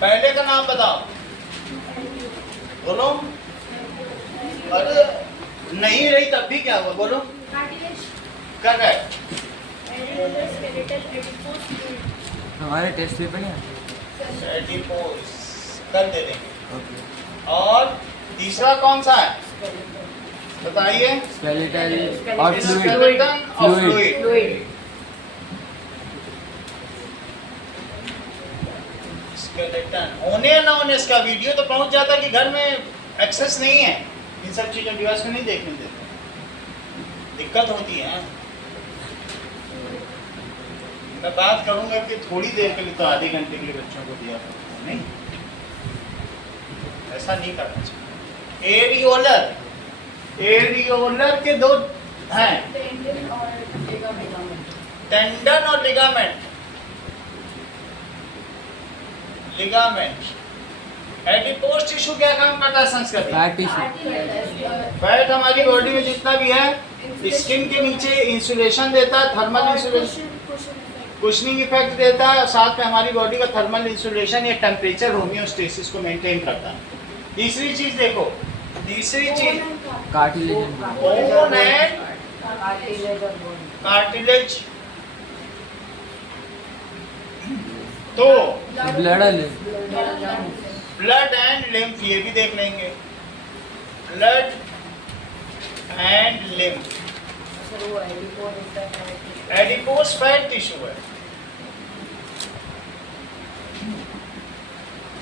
पहले का नाम बताओ, बोलो। अरे नहीं रही तब भी क्या हुआ, बोलो। करेक्ट। हमारे टेस्ट पेपर नहीं एडिपोज कर दे देंगे। ओके। और तीसरा कौन सा है बताइए? स्केलेटल और स्केलेटन और फ्लूइड। स्केलेटन होने या ना होने इसका वीडियो तो पहुंच जाता है कि घर में एक्सेस नहीं है, इन सब चीजों डिवाइस में नहीं देखने देते, दिक्कत होती है। मैं बात करूंगा कि थोड़ी देर के लिए तो आधे घंटे के लिए बच्चों को दिया करो, नहीं ऐसा नहीं करना चाहिए। एरियोलर के दो हैं, टेंडन और लिगामेंट। एडिपोज टिश्यू क्या काम करता है संस्कृति? Fat tissue. फैट हमारी बॉडी में जितना भी है स्किन के नीचे इंसुलेशन देता है, थर्मल इंसुलेशन, कुशनिंग इफेक्ट देता है, साथ में हमारी बॉडी का थर्मल इंसुलेशन या टेम्परेचर होमियोस्टेसिस को मेंटेन करता है। तीसरी चीज देखो, तीसरी चीज कार्टिलेज। Bone and cartilage. तो ब्लड एंड लिम्फ, ये भी देख लेंगे, blood and lymph. Adipose fat tissue है।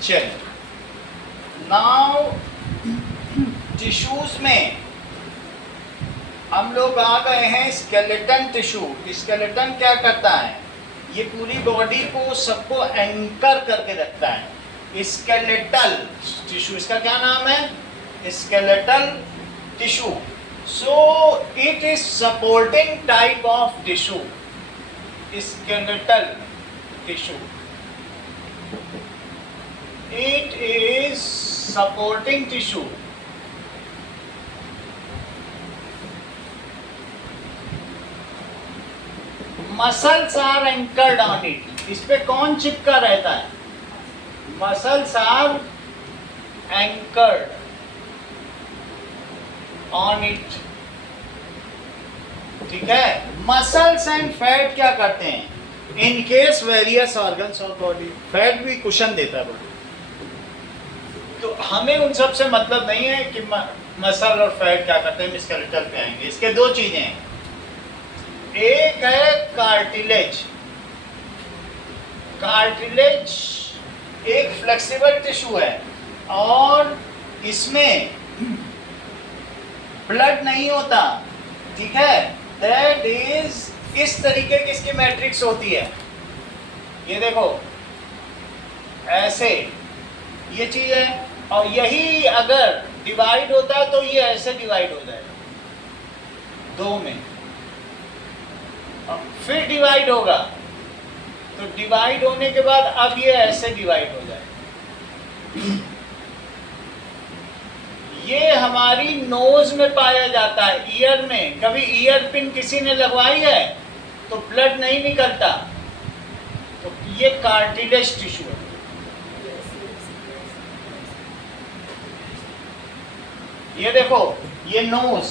चलिए नाउ टिश्यूज में हम लोग आ गए हैं स्केलेटन टिश्यू। स्केलेटन क्या करता है? ये पूरी बॉडी को सबको एंकर करके रखता है। स्केलेटल टिश्यू, इसका क्या नाम है? Skeletal tissue. So it is supporting type of tissue, skeletal tissue. It is supporting tissue. Muscles are anchored on it. इस पे कौन चिपका रहता है? Muscles are anchored on it. ठीक है। मसल्स एंड फैट क्या करते हैं? In case various organs of body, fat भी कुशन देता है बॉडी, तो हमें उन सब से मतलब नहीं है कि मसल और फैट क्या करते हैं। स्केलेटल पे आएंगे। इसके दो चीजें हैं, एक है कार्टिलेज। कार्टिलेज एक फ्लेक्सिबल टिश्यू है और इसमें ब्लड नहीं होता, ठीक है। दैट इज इस तरीके की इसकी मैट्रिक्स होती है। ये देखो ऐसे ये चीज है, और यही अगर डिवाइड होता है तो ये ऐसे डिवाइड हो जाएगा दो में, और फिर डिवाइड होगा तो डिवाइड होने के बाद अब ये ऐसे डिवाइड हो जाएगा। ये हमारी नोज में पाया जाता है, ईयर में। कभी ईयर पिन किसी ने लगवाई है तो ब्लड नहीं निकलता, तो ये कार्टिलेज टिश्यू है। ये देखो ये नोज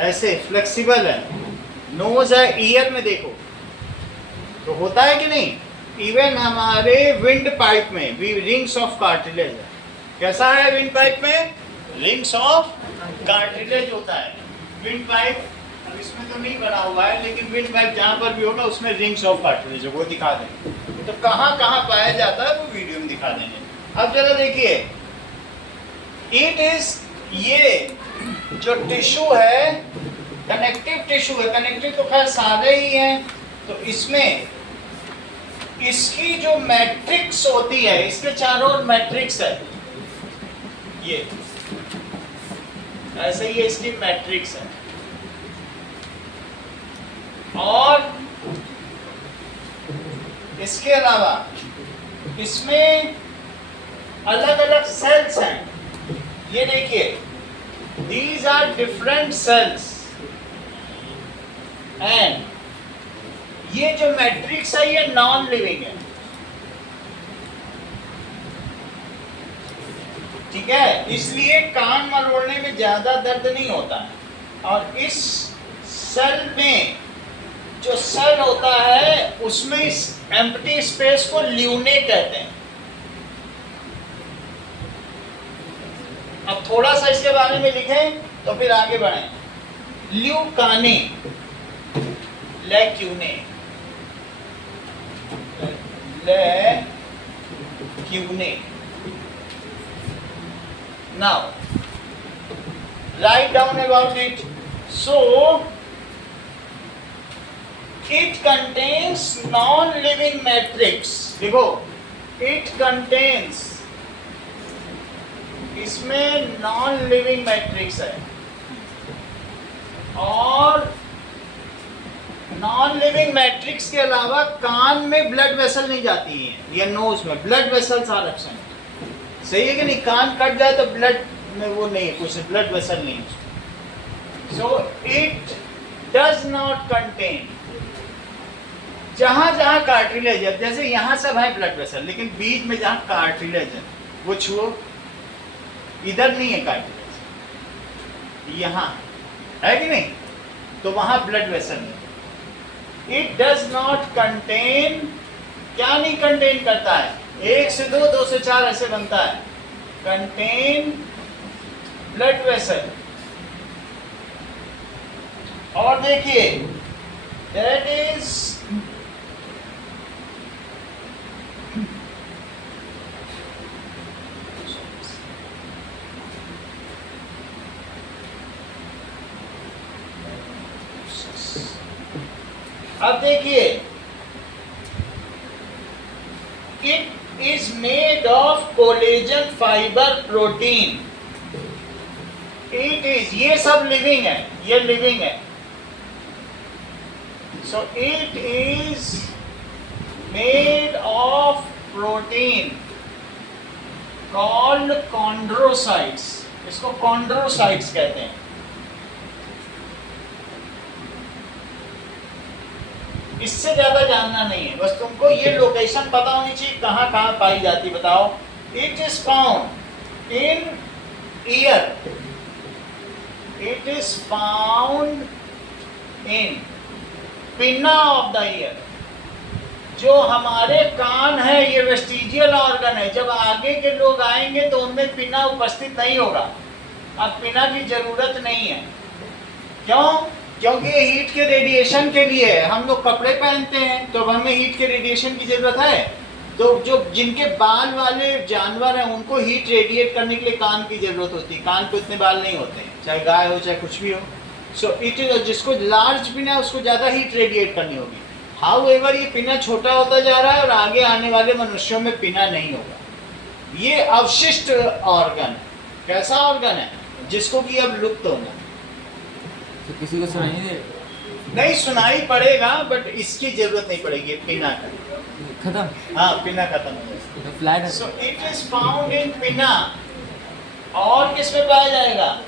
ऐसे फ्लेक्सिबल है, नोज है, ईयर में देखो तो होता है कि नहीं। इवन हमारे विंड पाइप में भी रिंग्स ऑफ कार्टिलेज है। कैसा है विंड पाइप में? रिंग्स ऑफ कार्टिलेज होता है विंड पाइप। अब इसमें तो नहीं बना हुआ है, लेकिन विंड पाइप जहाँ पर भी होगा उसमें रिंग्स ऑफ कार्टिलेज है, वो दिखा देंगे। तो कहाँ कहाँ पाया जाता है वो वीडियो में दिखा देंगे। अब जरा देखिए, इट इज, ये जो टिश्यू है कनेक्टिव टिश्यू है। कनेक्टिव तो खैर सादे ही है, तो इसमें इसकी जो मैट्रिक्स होती है, इसके चारों ओर मैट्रिक्स है, ये ऐसे ही इसकी मैट्रिक्स है। और इसके अलावा इसमें अलग अलग सेल्स हैं। ये देखिए, these are different cells, and ये जो मैट्रिक्स है ये नॉन लिविंग है। ठीक है, इसलिए कान मरोड़ने में ज्यादा दर्द नहीं होता है। और इस सेल में जो सेल होता है उसमें इस एम्प्टी स्पेस को ल्यूने कहते हैं। अब थोड़ा सा इसके बारे में लिखें तो फिर आगे बढ़ें। ल्यूकाने, लेक्यूने, लेक्यूने। Now, write down about it. So, it contains non-living matrix. देखो, it contains, इसमें non-living matrix है और non-living matrix के अलावा कान में ब्लड वेसल नहीं जाती है या नोज में ब्लड वेसल्स आर एब्सेंट। सही है कि नहीं? कान कट जाए तो ब्लड में वो नहीं है, कुछ ब्लड वेसल नहीं है। So it does not contain, जहां जहां कार्टिलेज है, जैसे यहां सब है ब्लड वेसल, लेकिन बीच में जहां कार्टिलेज है वो छुओ, इधर नहीं है कार्टिलेज, यहां है कि नहीं, तो वहां ब्लड वेसल नहीं। इट डज नॉट कंटेन, क्या नहीं कंटेन करता है? 1 से 2, 2 से 4 ऐसे बनता है। Contain blood vessel. और देखिए, दैट इज अब देखिए, it is made of collagen fiber protein. It is, ये सब living है, ये living है। So it is made of protein called chondrocytes. इसको chondrocytes कहते हैं। इससे ज्यादा जानना नहीं है, बस तुमको ये लोकेशन पता होनी चाहिए कहाँ कहाँ पाई जाती। बताओ, it is found in year, it is found in pinna of the year. जो हमारे कान है ये वेस्टिजियल ऑर्गन है, जब आगे के लोग आएंगे तो उनमें पिन्ना उपस्थित नहीं होगा। अब पिन्ना की जरूरत नहीं है, क्यों? क्योंकि ये हीट के रेडिएशन के लिए है। हम लोग कपड़े पहनते हैं तो हमें हीट के रेडिएशन की जरूरत है, तो जो जिनके बाल वाले जानवर हैं उनको हीट रेडिएट करने के लिए कान की जरूरत होती है। कान पे इतने बाल नहीं होते हैं, चाहे गाय हो चाहे कुछ भी हो। सो इट इज, जिसको लार्ज पिना है उसको ज़्यादा हीट रेडिएट करनी होगी। हाउएवर ये पिना छोटा होता जा रहा है और आगे आने वाले मनुष्यों में पिना नहीं होगा। ये अवशिष्ट ऑर्गन, कैसा ऑर्गन है जिसको कि अब लुप्त होना। तो किसी को सुनाई नहीं दे? नहीं सुनाई पड़ेगा, बट इसकी जरूरत नहीं पड़ेगी। पिना का खत्म? हाँ, पिना खत्म हो जाएगा। तो फ्लैट है। So it is found in pinna. और किस में पाया जाएगा?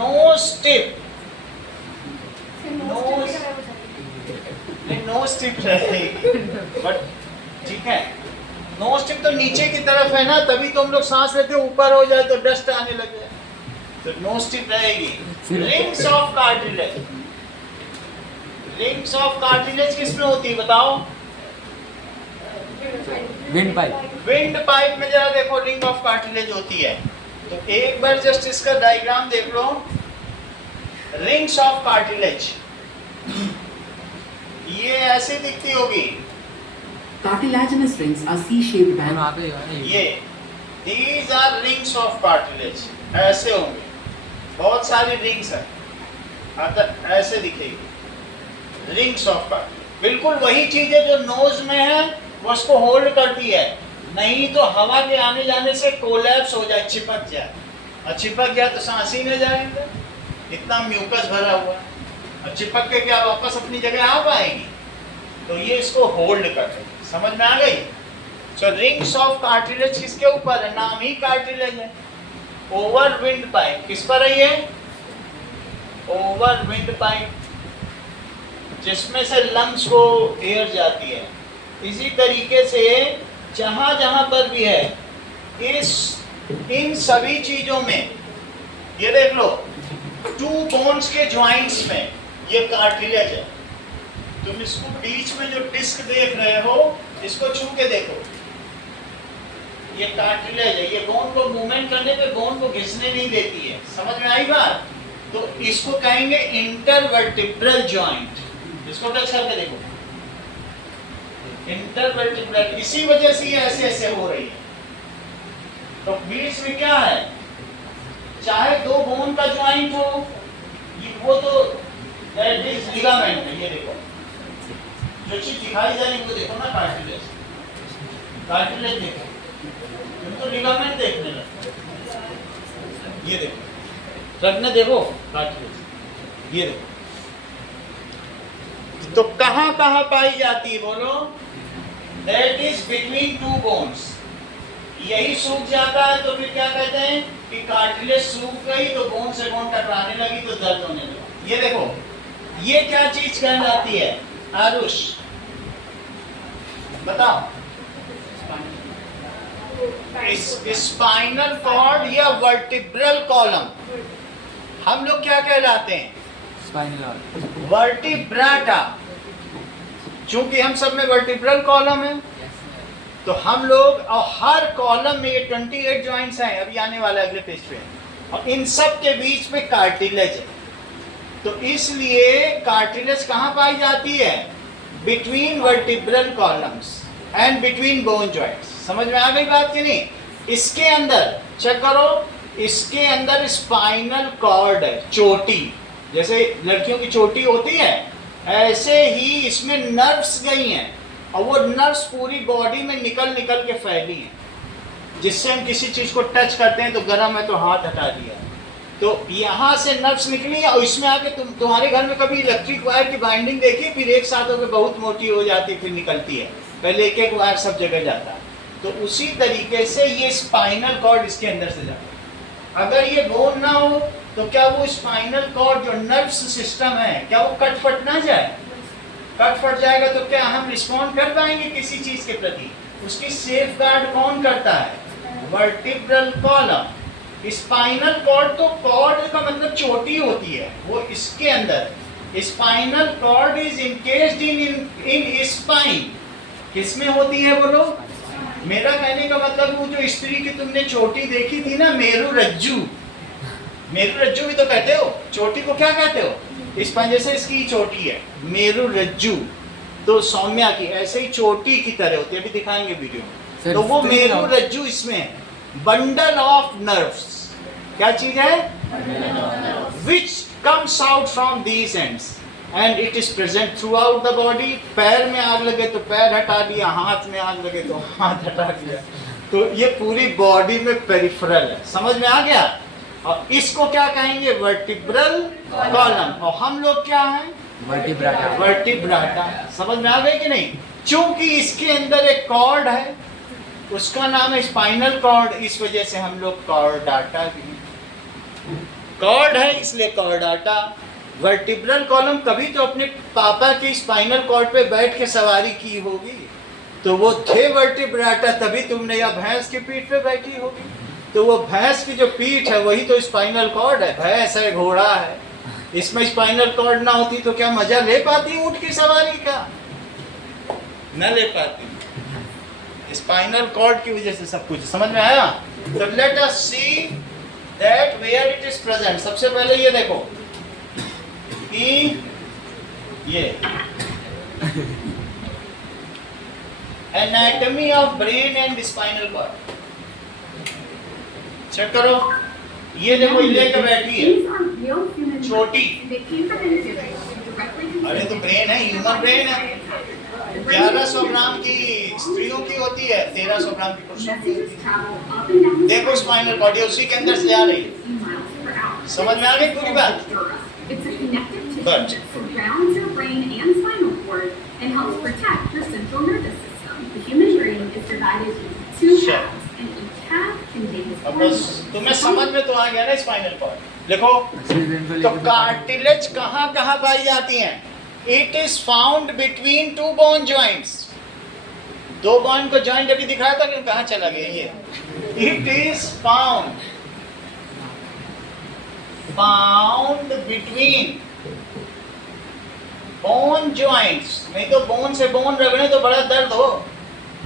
Nose tip. Nose, nose tip रहेगी, बट ठीक है। नोज टिप तो नीचे की तरफ है ना, तभी तो हम लोग सांस लेते हो, ऊपर हो जाए तो डस्ट आने लग जाए, तो नोज टिप रहेगी। Rings of cartilage, rings of cartilage किस में होती है बताओ? Wind pipe. विंड पाइप में जरा देखो, रिंग ऑफ कार्टिलेज होती है। तो एक बार जस्ट इसका डायग्राम देख लो। रिंग्स ऑफ कार्टिलेज ये ऐसे दिखती होगी। Cartilaginous rings are C-shaped हम band. वहाँ पे है ये these are rings of cartilage, ऐसे होंगे, बहुत सारी रिंग्स है, अतः ऐसे दिखेगी रिंग्स ऑफ कार्टिलेज। बिल्कुल वही चीज है जो नोज में है, वो उसको होल्ड करती है, नहीं तो हवा के आने जाने से कोलैप्स हो जाए, चिपक जाए, और चिपक जाए तो सांस ही न जाएगा, इतना म्यूकस भरा हुआ है, और चिपक के क्या वापस अपनी जगह आ पाएगी? तो ये इसको होल्ड करते हैं। समझ में आ गई? सो रिंग्स ऑफ कार्टिलेज किसके ऊपर है? नाम ही कार्टिलेज है। ओवर विंड पाइप किस पर है ये? ओवर विंड पाइप, जिसमें से लंग्स को एयर जाती है। इसी तरीके से जहां जहां पर भी है, इस इन सभी चीजों में ये देख लो, 2 बोन्स के ज्वाइंट्स में ये कार्टिलेज है। तुम इसको बीच में जो डिस्क देख रहे हो, इसको छू के देखो, ये कार्टिलेज है। ये बोन को मूवमेंट करने पे बोन को घिसने नहीं देती है। समझ में आई बात? तो इसको कहेंगे इंटरवर्टिब्रल जॉइंट। इसको टच करके देखो, इंटरवर्टिब्रल। इसी वजह से ये ऐसे ऐसे हो रही है। तो बीच में क्या है, चाहे 2 बोन का ज्वाइंट हो, वो तो दैट इज लिगामेंट है। ये देखो, जो चीज दिखाई जा रही है वो देखो ना, कार्टिलेज। कार्टिलेज देखो, तुम तो लिगामेंट देखने लगते। ये देखो, रखने देखो कार्टिलेज, ये देखो। तो कहां कहां पाई जाती है बोलो? That is between 2 bones. यही सूख जाता है तो फिर क्या कहते हैं कि कार्टिलेज सूख गई, तो बोन से बोन टकराने लगी तो दर्द होने लगा। ये देखो, ये क्या चीज कहलाती है आरुष, बताओ? स्पाइनल कॉर्ड या वर्टिब्रल कॉलम। हम लोग क्या कहलाते हैं? स्पाइनल वर्टिब्राटा। चूंकि हम सब में वर्टिब्रल कॉलम है, तो हम लोग, और हर कॉलम में ये 28 जॉइंट्स हैं, अभी आने वाला अगले पेज पे, और इन सब के बीच में कार्टिलेज है। तो इसलिए कार्टिलेज कहाँ पाई जाती है? Between vertebral columns and between bone joints. समझ में आ गई बात कि नहीं? इसके अंदर चेक करो, इसके अंदर स्पाइनल कॉर्ड है, चोटी। जैसे लड़कियों की चोटी होती है, ऐसे ही इसमें नर्व्स गई हैं, और वो नर्व्स पूरी बॉडी में निकल निकल के फैली हैं, जिससे हम किसी चीज़ को टच करते हैं तो गर्म है तो हाथ हटा दिया। तो यहाँ से नर्व्स निकली और इसमें आके तुम्हारे घर में कभी इलेक्ट्रिक वायर की बाइंडिंग देखी, फिर एक साथ होकर बहुत मोटी हो जाती है, फिर निकलती है। पहले एक एक वायर सब जगह जाता है। तो उसी तरीके से ये स्पाइनल कॉर्ड इसके अंदर से जाता है। अगर ये बोन ना हो तो क्या वो स्पाइनल कॉर्ड जो नर्व्स सिस्टम है, क्या वो कट फट ना जाए? कट फट जाएगा तो क्या हम रिस्पॉन्ड कर पाएंगे किसी चीज के प्रति? उसकी सेफ गार्ड कौन करता है? Vertebral column. स्पाइनल कॉर्ड, तो कॉर्ड का मतलब चोटी होती है, वो इसके अंदर। Spinal cord is encased in spine. किसमें होती है बोलो? मेरा कहने का मतलब वो जो स्त्री की तुमने चोटी देखी थी ना, मेरु रज्जू। मेरु रज्जू भी तो कहते हो, चोटी को क्या कहते हो? इस पंजे से इसकी चोटी है, मेरु रज्जू। तो सौम्या की ऐसे ही चोटी की तरह होती है, अभी दिखाएंगे वीडियो में। तो वो मेरु रज्जू इसमें है। बंडल ऑफ नर्व्स, क्या चीज है? Which comes out from these ends and it is present through out the body. पैर में आग लगे तो पैर हटा दिया, हाथ में आग लगे तो हाथ हटा दिया। तो ये पूरी बॉडी में पेरिफेरल है। समझ में आ गया? और इसको क्या कहेंगे? Vertebral column. और हम लोग क्या हैं? वर्टिब्राटा। वर्टिब्राटा। समझ में आ गई कि नहीं? चूंकि इसके अंदर एक कॉर्ड है, उसका नाम है स्पाइनल कॉर्ड, इस वजह से हम लोग कॉर्डाटा भी। कॉर्ड है इसलिए कॉर्डाटा। वर्टिब्रल कॉलम, कभी तो अपने पापा की स्पाइनल कॉर्ड पे बैठ के सवारी की होगी, तो वो थे वर्टिब्राटा, तभी तुमने या भैंस की पीठ पे बैठी होगी। तो वो भैंस की जो पीठ है वही तो स्पाइनल कॉर्ड है। भैंस है, घोड़ा है, इसमें स्पाइनल कॉर्ड ना होती तो क्या मजा ले पाती ऊंट की सवारी का? न ले पाती। स्पाइनल कॉर्ड की वजह से सब कुछ। समझ में आया? तो let us see that where it is present. सबसे पहले ये देखो कि ये anatomy of brain and spinal cord check करो। ये देखो, ये लेकर बैठी है छोटी। अरे तो ब्रेन है, ह्यूमन ब्रेन है। 1100 ग्राम की स्त्रियों की होती है, 1300 ग्राम की पुरुषों की होती है। देखो स्पाइनल कॉर्ड उसी के अंदर से आ रही है। समझ में आ गई पूरी बात? But surrounds your brain and spinal cord and helps protect your central nervous system. The human brain is divided into 2 Sure. halves, and each half contains अब बस तुम्हें समझ में तो आ गया ना स्पाइनल कॉर्ड। देखो तो कार्टिलेज कहाँ कहाँ पाई जाती हैं? It is found between 2 bone joints. दो बॉन्ड को ज्वाइंट अभी दिखाया था कि कहाँ चला गया ये? It is found between bone joints. नहीं तो बोन से बोन रगड़े तो बड़ा दर्द हो,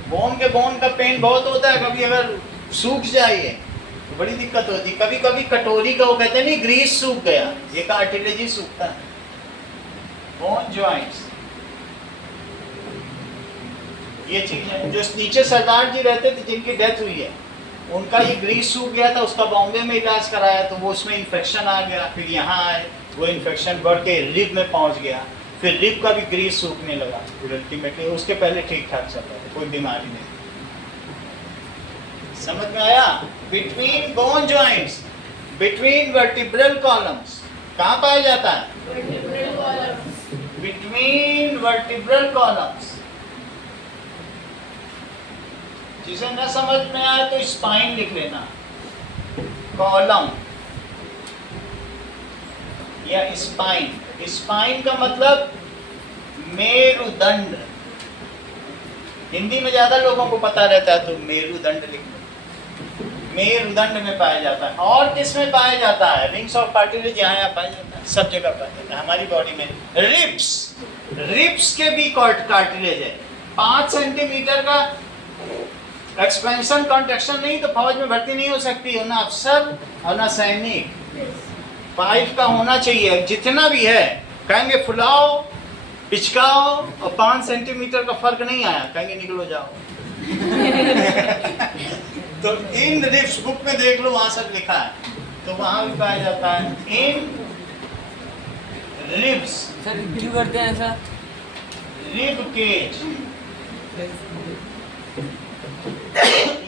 बोन का पेन बहुत होता है। कभी अगर सूख जाए तो बड़ी दिक्कत होती है। कभी कभी कटोरी का वो कहते हैं नहीं, ग्रीस सूख गया, ये कार्टिलेज सूखता है। बोन ज्वाइंट्स ये चीज है। जो नीचे सरदार जी रहते थे जिनकी डेथ हुई है, उनका ये ग्रीस सूख गया था, उसका बॉम्बे में इलाज कराया तो वो उसमें इन्फेक्शन आ गया, फिर यहाँ आए, वो इन्फेक्शन बढ़ के रिब में पहुंच गया, फिर रिब का भी ग्रीस सूखने लगा, फिर अल्टीमेटली उसके पहले ठीक ठाक चल रहा था, कोई बीमारी नहीं। समझ में आया? Between bone joints, between vertebral columns कहाँ पाया जाता है? Between vertebral columns. जिसे न समझ में आए तो स्पाइन लिख लेना, कॉलम या स्पाइन। स्पाइन का मतलब मेरुदंड। हिंदी में ज्यादा लोगों को पता रहता है तो मेरुदंड लिख लो। मेरुदंड में पाया जाता है। और किस में पाया जाता है? रिंग्स ऑफ कार्टिलेज यहाँ पाया जाता है, सब जगह पाया जाता है हमारी बॉडी में। रिब्स के भी कार्टिलेज है। 5 सेंटीमीटर का एक्सपेंशन कॉन्ट्रैक्शन नहीं तो फौज में भर्ती नहीं हो सकती, है ना अफसर और ना सैनिक। 5 का होना चाहिए, जितना भी है। कहेंगे फुलाओ पिचकाओ और 5 सेंटीमीटर का फर्क नहीं आया, कहेंगे निकलो जाओ। तो इन रिब्स बुक में देख लो, वहां सब लिखा है, तो वहां भी पाया जाता है इन रिब्स। सर क्यों करते हैं ऐसा? Rib cage.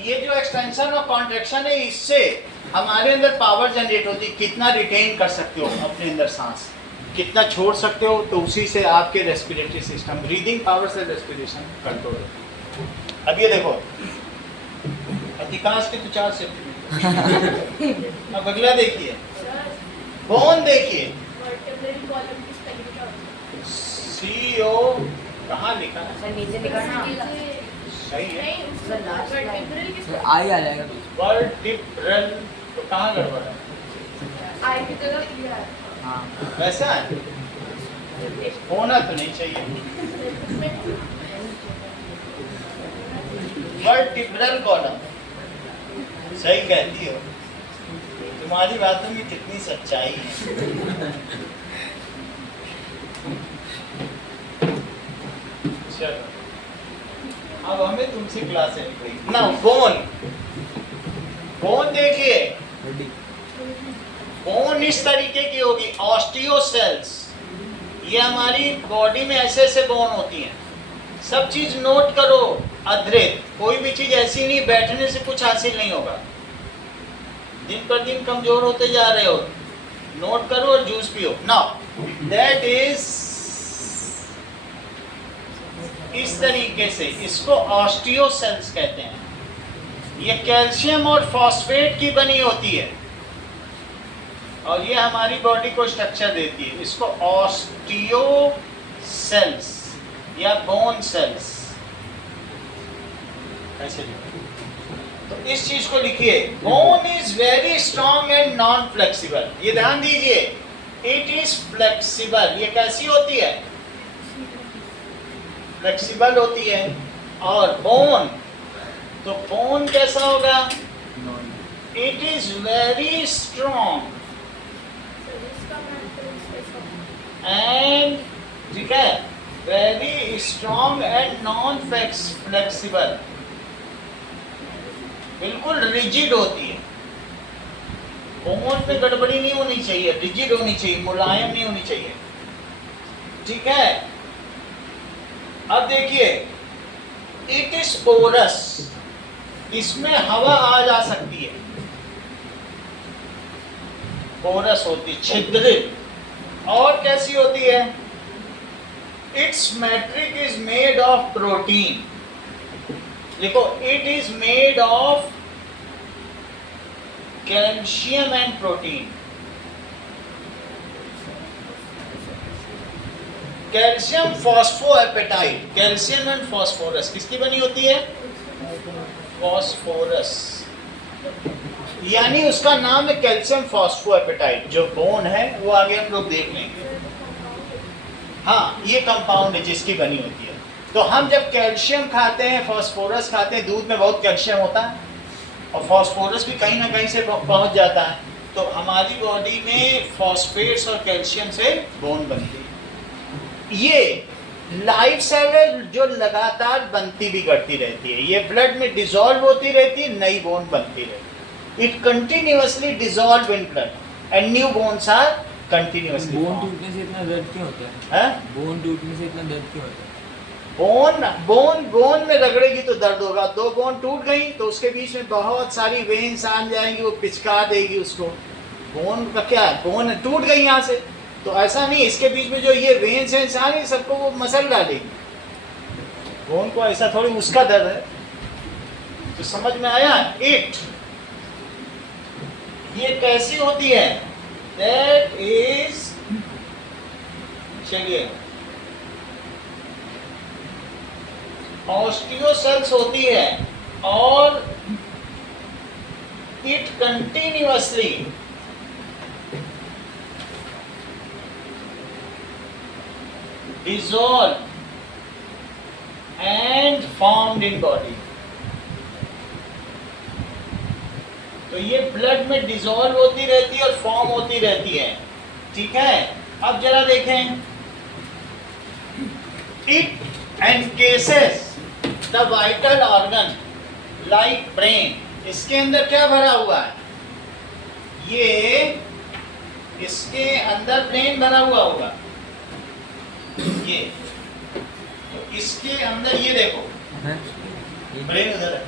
ये जो एक्सटेंशन और कॉन्ट्रैक्शन है, इससे हमारे अंदर पावर जनरेट होती है। कितना रिटेन कर सकते हो अपने अंदर सांस, कितना छोड़ सकते हो, तो उसी से आपके रेस्पिरेटरी सिस्टम, ब्रीदिंग पावर से रेस्पिरेशन कंट्रोल होता है। अब ये देखो, अधिकांश के तो 4 सेंटीमीटर। अब अगला देखिए, बोन देखिए, CO कहाँ लिखा है? सर नीचे लिखा ना, सही है, सर लास्ट लाइन सर आई आ जाएगा। वर्टिब्रल तो कहाँ गड़बड़ है? आई की जगह ई है। हाँ वैसा है, होना तो नहीं चाहिए। वर्टिब्रल कॉलम, सही कहती हो, तुम्हारी बातों में कितनी सच्चाई है। चलो अब हमें तुमसे क्लास है ना। बोन देखिए, बोन इस तरीके की होगी, ऑस्टियोसेल्स। ये हमारी बॉडी में ऐसे ऐसे बोन होती हैं। सब चीज नोट करो, अधृत कोई भी चीज ऐसी नहीं, बैठने से कुछ हासिल नहीं होगा। दिन पर दिन कमजोर होते जा रहे हो, नोट करो और जूस पियो। नाउ दैट इज इस तरीके से, इसको ऑस्टियोसेल्स कहते हैं। ये कैल्शियम और फॉस्फेट की बनी होती है और ये हमारी बॉडी को स्ट्रक्चर देती है। इसको ऑस्टियोसेल्स या बोन सेल्स ऐसे लिखो। तो इस चीज को लिखिए, bone is very strong and non flexible. ये ध्यान दीजिए, इट इज फ्लेक्सिबल। ये कैसी होती है? फ्लेक्सिबल होती है। और बोन, तो बोन कैसा होगा? It is very strong and, ठीक है, very strong and non flexible. बिल्कुल रिजिड होती है। बोन में गड़बड़ी नहीं होनी चाहिए, रिजिड होनी चाहिए, मुलायम नहीं होनी चाहिए, ठीक है। अब देखिए, इट इज पोरस, इसमें हवा आ जा सकती है। पोरस होती, छिद्रित। और कैसी होती है? Its matrix is made of protein. देखो, it is made of calcium and protein. Calcium phosphoapatite, calcium and phosphorus किसकी बनी होती है? फॉस्फोरस, यानी उसका नाम है कैल्शियम फॉस्फोएपेटाइट। जो बोन है वो आगे हम लोग देख लेंगे। हाँ, ये कंपाउंड है जिसकी बनी होती है। तो हम जब कैल्शियम खाते हैं, फॉस्फोरस खाते हैं, दूध में बहुत कैल्शियम होता है और फॉस्फोरस भी कहीं ना कहीं से पहुंच जाता है, तो हमारी बॉडी में फॉस्फेट्स और कैल्शियम से बोन बनती है। ये लाइफ सेल है जो लगातार बनती भी करती रहती है। ये ब्लड में डिसॉल्व होती रहती है, नई बोन बनती रहती है। It continuously dissolve in blood and new bones are continuously. Bone टूटने से इतना दर्द क्यों होता है? बोन टूटने से इतना दर्द क्यों होता है? बोन में रगड़ेगी तो दर्द होगा। दो बोन टूट गई तो उसके बीच में बहुत सारी वेन्स आ जाएंगी, वो पिचका देगी उसको। बोन का क्या है, बोन टूट गई यहाँ से, तो ऐसा नहीं, इसके बीच में जो ये वेन्स हैं इंसान, सबको वो मसल डालेगी। बोन को ऐसा थोड़ी उसका दर्द है। तो समझ में आया? इट ये कैसी होती है? दैट इज, चलिए, ऑस्टियोसेल्स होती है और it continuously dissolve and formed in body। तो ये ब्लड में डिसॉल्व होती रहती है और फॉर्म होती रहती है, ठीक है। अब जरा देखें, it encases the vital organ like brain. इसके अंदर क्या भरा हुआ है? ये इसके अंदर ब्रेन भरा हुआ होगा। ये तो इसके अंदर ये देखो, ब्रेन उधर है,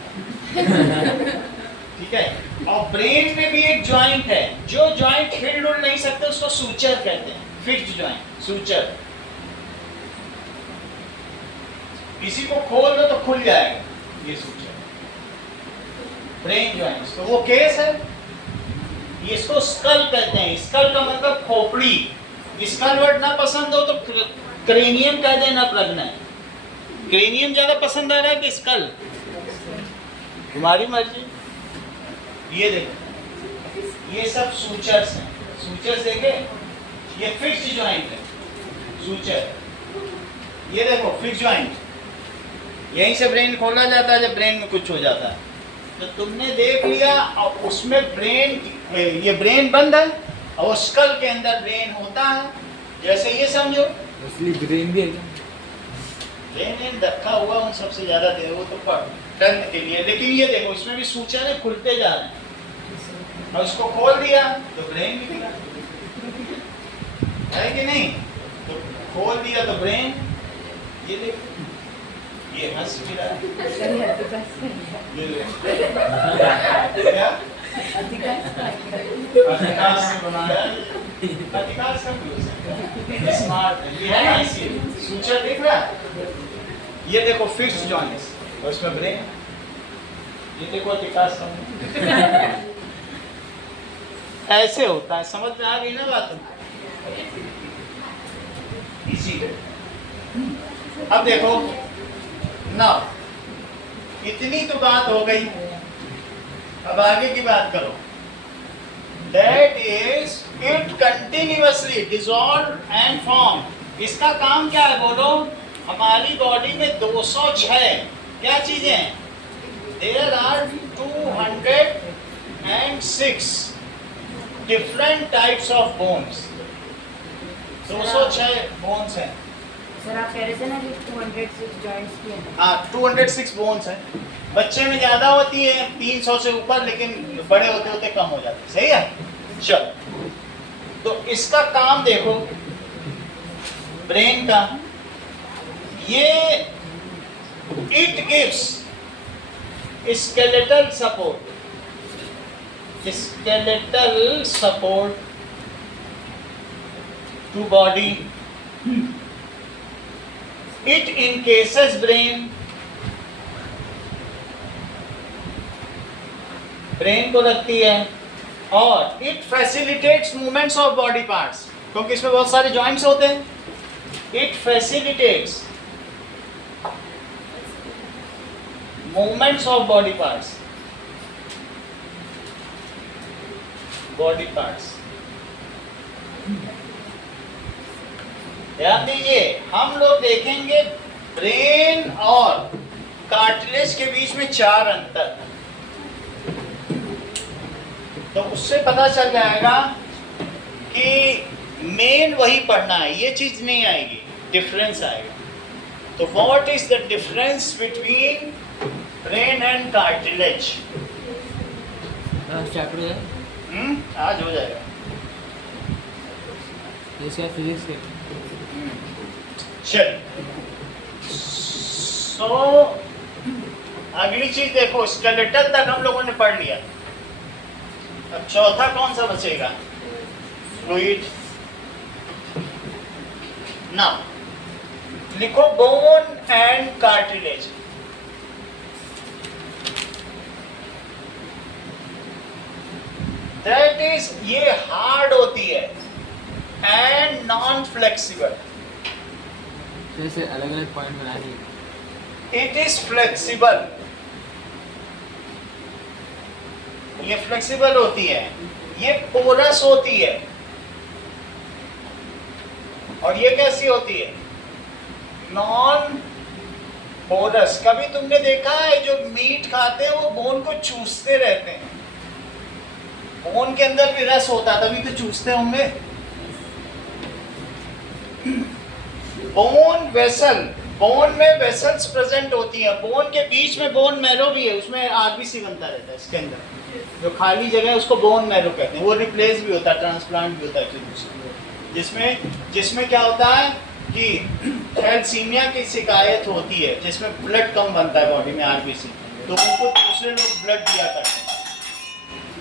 ठीक है। और ब्रेन में भी एक जॉइंट है, जो जॉइंट हिल डुल नहीं सकते उसको सूचर कहते हैं, फिक्स्ड जॉइंट, सूचर। इसी को खोल दो तो खुल जाएगा, ये सूचर, ब्रेन जॉइंट्स। तो वो केस है, इसको स्कल कहते हैं। स्कल का मतलब खोपड़ी। स्कल वर्ड ना पसंद हो तो क्रेनियम कह देना, प्रज्ञा। क्रेनियम ज्यादा पसंद आ रहा है कि स्कल? तुम्हारी मर्जी। ये देखो, ये सब सूचर्स हैं। सूचर्स देखे, ये फिक्स्ड जॉइंट है, सूचर। ये देखो फिक्स्ड जॉइंट, यहीं से ब्रेन खोला जाता है जब ब्रेन में कुछ हो जाता है। तो तुमने देख लिया, और उसमें ब्रेन, ये ब्रेन बंद है और स्कल के अंदर ब्रेन होता है। जैसे ये समझो, असली ब्रेन भी है क्या? ब्रेन रखा हुआ उन सबसे ज्यादा दे, वो तो टर्न के लिए। लेकिन ये देखो, इसमें भी सूचर है, खुलते जा रहे हैं, और इसको खोल दिया तो ब्रेन भी दिखा, है कि नहीं? तो खोल दिया तो ब्रेन, ये देखो, ये हंस भी रहा है, क्या अधिकांश ने बनाया, अधिकांश सब लोग स्मार्ट है, ये है ना। इसी सूचर देख रहा है, ये देखो फिक्स्ड जॉइंट्स और इसमें ब्रेन, ये देखो अधिकांश सब ऐसे होता है। समझ में आ गई ना बात? इसी अब देखो ना, इतनी तो बात हो गई, अब आगे की बात करो। That is, it continuously dissolve and form। इसका काम क्या है बोलो? हमारी बॉडी में 206 क्या चीजें हैं? There are 206 different types of bones। 206 bones हैं। सर आप कह रहे थे ना कि 206 जॉइंट्स भी हैं। हाँ, 206 बोन्स हैं। बच्चे में ज्यादा होती है, 300 से ऊपर, लेकिन बड़े होते होते कम हो जाती है। सही है? चलो, तो इसका काम देखो, ब्रेन का, ये it gives skeletal support to body. It encases brain, brain को रखती है, और it facilitates movements of body parts, क्योंकि इसमें बहुत सारे जॉइंट्स होते हैं। It facilitates movements of body parts. Body parts. ध्यान दीजिए, हम लोग देखेंगे ब्रेन और कार्टिलेज के बीच में 4 अंतर, तो उससे पता चल जाएगा कि मेन वही पढ़ना है, ये चीज नहीं आएगी, डिफरेंस आएगा। तो what is the difference between brain and cartilage? Chapter है आज हो जाएगा। जैसे फिजिक्स के चल, सो अगली चीज देखो, स्केलेटल तक हम लोगों ने पढ़ लिया। अब चौथा कौन सा बचेगा? फ्लूइड। नाउ लिखो bone and cartilage. That is, ये हार्ड होती है एंड नॉन फ्लेक्सिबल। जैसे अलग अलग पॉइंट बना दिए। इट इज फ्लेक्सिबल, ये फ्लेक्सिबल होती है, ये पोरस होती है, और ये कैसी होती है? Non porous. कभी तुमने देखा है जो मीट खाते हैं वो बोन को चूसते रहते हैं? बोन के अंदर भी रस होता है, तभी तो चूसते होंगे। बोन वेसल, बोन में वेसल्स प्रेजेंट होती हैं, बोन के बीच में बोन मैरो भी है, उसमें आरबीसी बनता रहता है। इसके अंदर जो खाली जगह है उसको बोन मैरो कहते हैं। वो रिप्लेस भी होता है, ट्रांसप्लांट भी होता है, जिसमें क्या होता है कि थैलेसीमिया की शिकायत होती है, जिसमें ब्लड कम बनता है बॉडी में, आरबीसी, तो उनको दूसरे लोग ब्लड दिया करते हैं।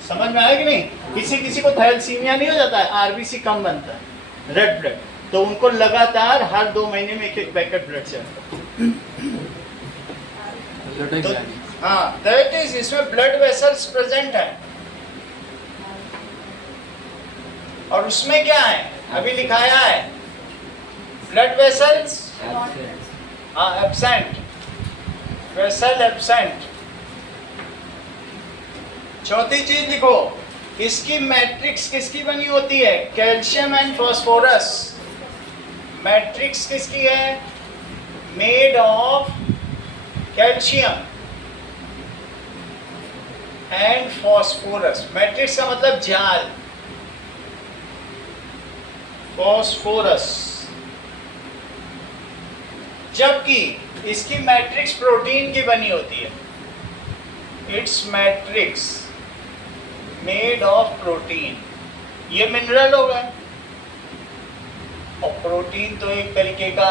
समझ में आया कि नहीं? किसी को थैलेसीमिया नहीं हो जाता है, आरबीसी कम बनता है, रेड ब्लड, तो उनको लगातार हर 2 महीने में एक पैकेट ब्लड चलता है। तो हाँ, दैट इज, इसमें ब्लड वेसल्स प्रेजेंट है। और उसमें क्या है, अभी लिखाया है blood vessels absent, vessel absent. चौथी चीज लिखो, इसकी मैट्रिक्स किसकी बनी होती है? Calcium and phosphorus. मैट्रिक्स किसकी है? Made of calcium and phosphorus. Matrix का मतलब जाल, फास्फोरस। जबकि इसकी मैट्रिक्स प्रोटीन की बनी होती है। It's matrix made of protein. ये मिनरल होगा, और प्रोटीन तो एक तरीके का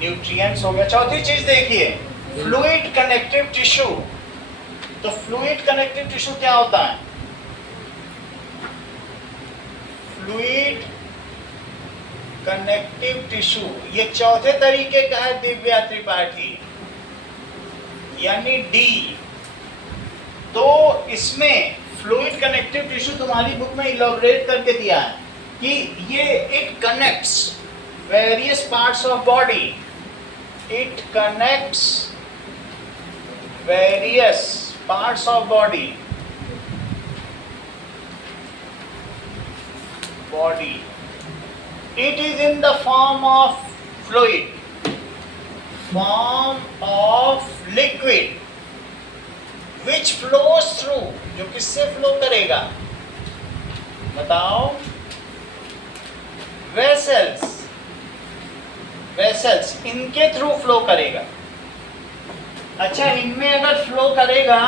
न्यूट्रिएंट्स हो गया। चौथी चीज देखिए, फ्लूइड कनेक्टिव टिश्यू। तो फ्लूइड कनेक्टिव टिश्यू क्या होता है? फ्लूइड कनेक्टिव टिश्यू, ये चौथे तरीके का है दिव्या त्रिपाठी, यानी डी। तो इसमें फ्लूइड कनेक्टिव टिश्यू तुम्हारी बुक में इलैबोरेट करके दिया है कि ये it connects various parts of body, it connects various parts of body, it is in the form of fluid, form of liquid which flows through, जो किससे फ्लो करेगा बताओ? वेसल्स, इनके थ्रू फ्लो करेगा। अच्छा, इनमें अगर फ्लो करेगा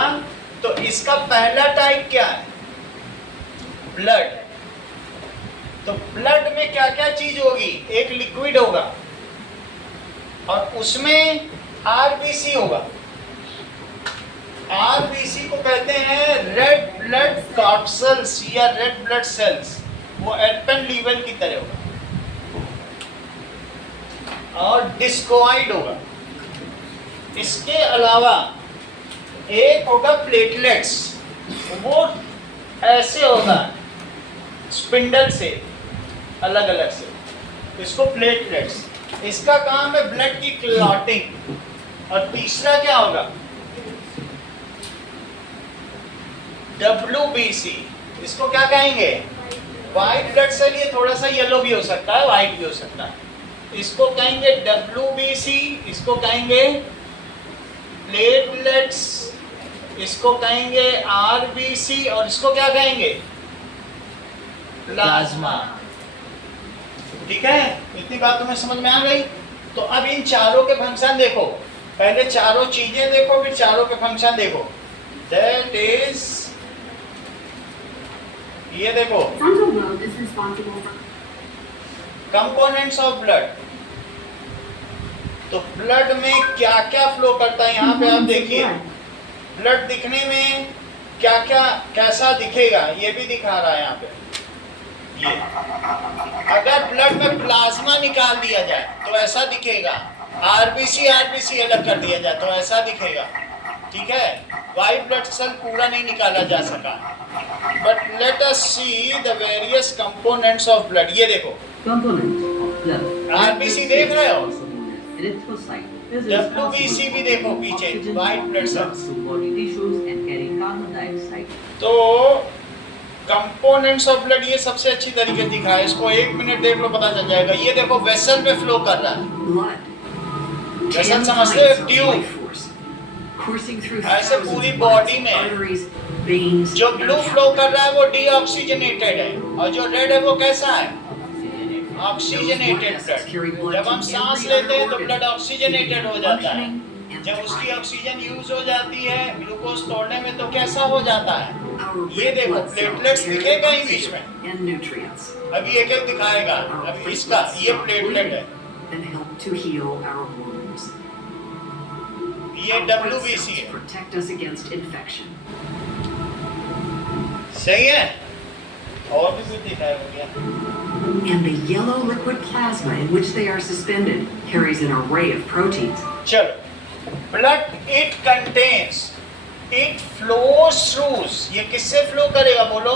तो इसका पहला टाइप क्या है? ब्लड। तो ब्लड में क्या क्या चीज होगी? एक लिक्विड होगा और उसमें आरबीसी होगा। आरबीसी को कहते हैं रेड ब्लड कॉर्पसल्स या रेड ब्लड सेल्स। वो एल्पेनलीबेन की तरह होगा और डिस्कोइड होगा। इसके अलावा एक होगा प्लेटलेट्स, वो ऐसे होगा स्पिंडल से अलग अलग से, इसको प्लेटलेट्स। इसका काम है ब्लड की क्लॉटिंग। और तीसरा क्या होगा? WBC। इसको क्या कहेंगे? White blood cell. ये थोड़ा सा येलो भी हो सकता है, व्हाइट भी हो सकता है। इसको कहेंगे WBC, इसको कहेंगे प्लेटलेट्स, इसको कहेंगे RBC, और इसको क्या कहेंगे? प्लाज्मा। ठीक है, इतनी बात तुम्हें समझ में आ गई? तो अब इन चारों के फंक्शन देखो। पहले चारों चीजें देखो, फिर चारों के फंक्शन देखो। दैट इज, ये देखो, Frontal lobe is responsible for components of blood. तो ब्लड में क्या क्या फ्लो करता है, यहाँ पे आप देखिए। ब्लड दिखने में क्या क्या कैसा दिखेगा ये भी दिखा रहा है यहाँ पे। ये अगर ब्लड में प्लाज्मा निकाल दिया जाए तो ऐसा दिखेगा। RBC अलग कर दिया जाए तो ऐसा दिखेगा। ठीक है, व्हाइट ब्लड सेल पूरा नहीं निकाला जा सका। But let us see the various components of blood. ये देखो, Components of blood. RBC देख रहे हो? Erythrocyte. WBC भी देखो पीछे, white blood cells. To body tissues and carry carbon dioxide. तो कंपोनेंट्स ऑफ ब्लड ये सबसे अच्छी तरीके से दिखा है। इसको 1 मिनट देख लो, पता चल जाएगा। ये देखो वेसल में फ्लो कर रहा है। Blood. Vessel 10 समझते हो? times of Tube. life force. Coursing through ऐसे thousands पूरी of body veins, में arteries, veins, जो and ब्लू फ्लो कर capillaries. रहा है वो डीऑक्सीजनेटेड है, और जो रेड है वो कैसा है? Oxygenated blood. जब हम सांस लेते हैं तो ब्लड ऑक्सीजनेटेड हो जाता है। जब उसकी ऑक्सीजन यूज हो जाती है ग्लूकोज तोड़ने में तो कैसा हो जाता है? ये देखो प्लेटलेट्स दिखेगा ही बीच में। And nutrients. अभी एक एक दिखाएगा। अभी इसका ये प्लेटलेट है, And help to heal our wounds. ये Our blood WBC cells है। protect us against infection. सही है? और भी कुछ दिखाया हो गया। And the yellow liquid plasma in which they are suspended carries an array of proteins. चलो, blood it contains, it flows through. ये किससे फ्लो करेगा बोलो?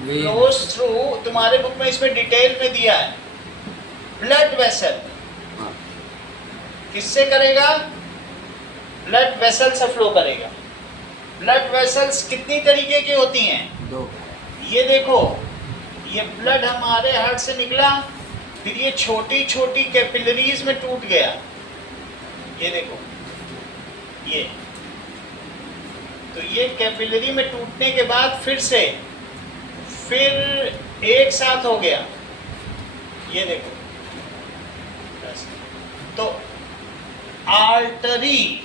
Flows through. तुम्हारे बुक में इसमें डिटेल में दिया है। ब्लड वेसल किससे करेगा? ब्लड वेसल से फ्लो करेगा। ब्लड वेसल्स कितनी तरीके की होती हैं? 2। ये देखो, ये ब्लड हमारे हार्ट से निकला, फिर ये छोटी छोटी कैपिलरीज में टूट गया। ये देखो, ये तो ये कैपिलरी में टूटने के बाद फिर एक साथ हो गया। ये देखो, तो आर्टरी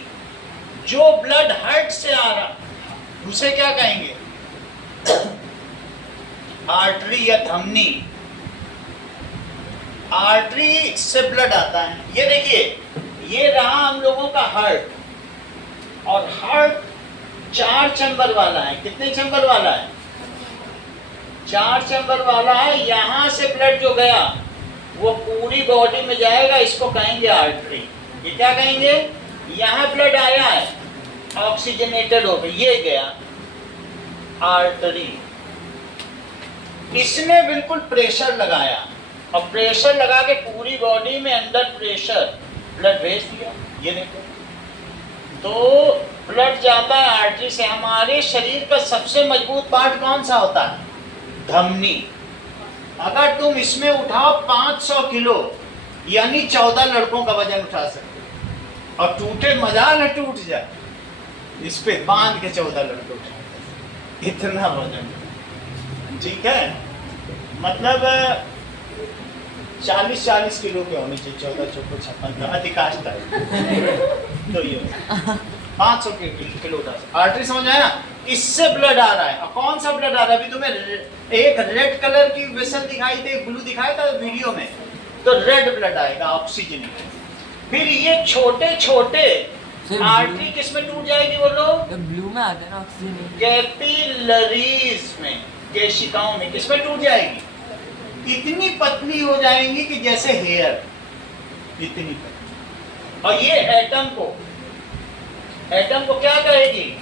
जो ब्लड हार्ट से आ रहा उसे क्या कहेंगे? आर्टरी या धमनी। आर्टरी से ब्लड आता है। ये देखिए, ये रहा हम लोगों का हार्ट, और हार्ट 4 चैम्बर वाला है। कितने चैम्बर वाला है? 4 चैम्बर वाला है। यहाँ से ब्लड जो गया वो पूरी बॉडी में जाएगा, इसको कहेंगे आर्टरी। ये क्या कहेंगे? यहाँ ब्लड आया है, ऑक्सीजनेटेड हो गया, ये गया आर्टरी। इसने बिल्कुल प्रेशर लगाया, और प्रेशर लगा के पूरी बॉडी में अंडर प्रेशर ब्लड भेज दिया। ये देखो, तो ब्लड जाता है आर्टरी से। हमारे शरीर का सबसे मजबूत पार्ट कौन सा होता है? धमनी। अगर तुम इसमें उठाओ 500 किलो, यानी 14 लड़कों का वजन उठा सकते हो, और टूटे मजाल है टूट जाए, इस पे बांध के 14 लड़के उठा, इतना वजन। ठीक है, मतलब 40-40 किलो के होने चाहिए। 14-56 का अधिकांश है। तो ये 500 किलो उठा सकते। आर्टरी समझ आया ना? इससे ब्लड आ रहा है। और कौन सा ब्लड आ रहा है? अभी तुम्हें एक रेड कलर की वेसल दिखाई थी, एक ब्लू दिखाया था वीडियो में, तो रेड ब्लड आएगा, ऑक्सीजन। फिर ये छोटे छोटे आर्टरी किस में टूट जाएगी बोलो? ब्लू में आता है ना ऑक्सीजन। कैपिलरीज में, केशिकाओं में। किस में टूट जाएगी? इतनी पतली हो जाएंगी कि जैसे हेयर, इतनी पतली। और ये एटम को क्या कहेगी?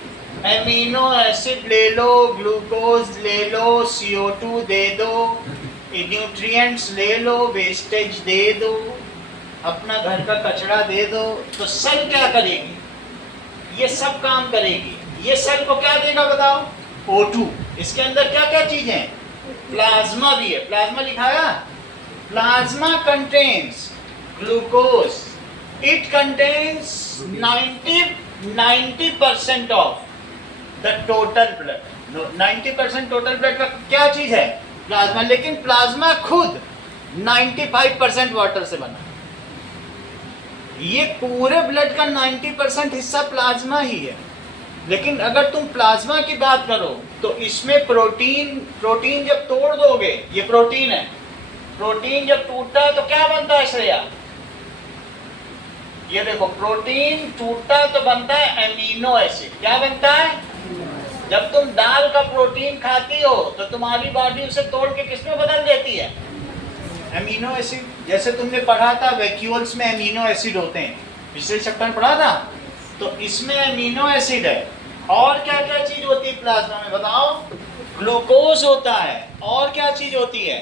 एमिनो एसिड ले लो, ग्लूकोज ले लो, CO2 दे दो, न्यूट्रिएंट्स ले लो, वेस्टेज दे दो। अपना घर का कचरा दे दो, तो सेल क्या करेगी? ये सब काम करेगी। ये सेल को क्या देगा बताओ? O2। इसके अंदर क्या क्या चीजें हैं? प्लाज्मा भी है। प्लाज्मा लिखाया? Plasma contains glucose. It contains 90% of the total blood. 90% total blood का क्या चीज है? प्लाज्मा। लेकिन प्लाज्मा खुद 95% वाटर से बना। ये पूरे ब्लड का 90% हिस्सा प्लाज्मा ही है। लेकिन अगर तुम प्लाज्मा की बात करो तो इसमें प्रोटीन जब तोड़ दोगे, ये प्रोटीन है, प्रोटीन जब टूटता है तो क्या बनता है श्रेया? ये देखो, प्रोटीन टूटता तो बनता है एमिनो एसिड। क्या बनता है? जब तुम दाल का प्रोटीन खाती हो तो तुम्हारी बॉडी उसे तोड़ के किसमें बदल देती है? Amino acid. जैसे तुमने पढ़ा था वैक्यूल्स में एमिनो एसिड होते हैं, पिछले चैप्टर में पढ़ा था। तो इसमें एमिनो एसिड है। और क्या क्या चीज होती है प्लाज्मा में बताओ? ग्लूकोज होता है। और क्या चीज होती है?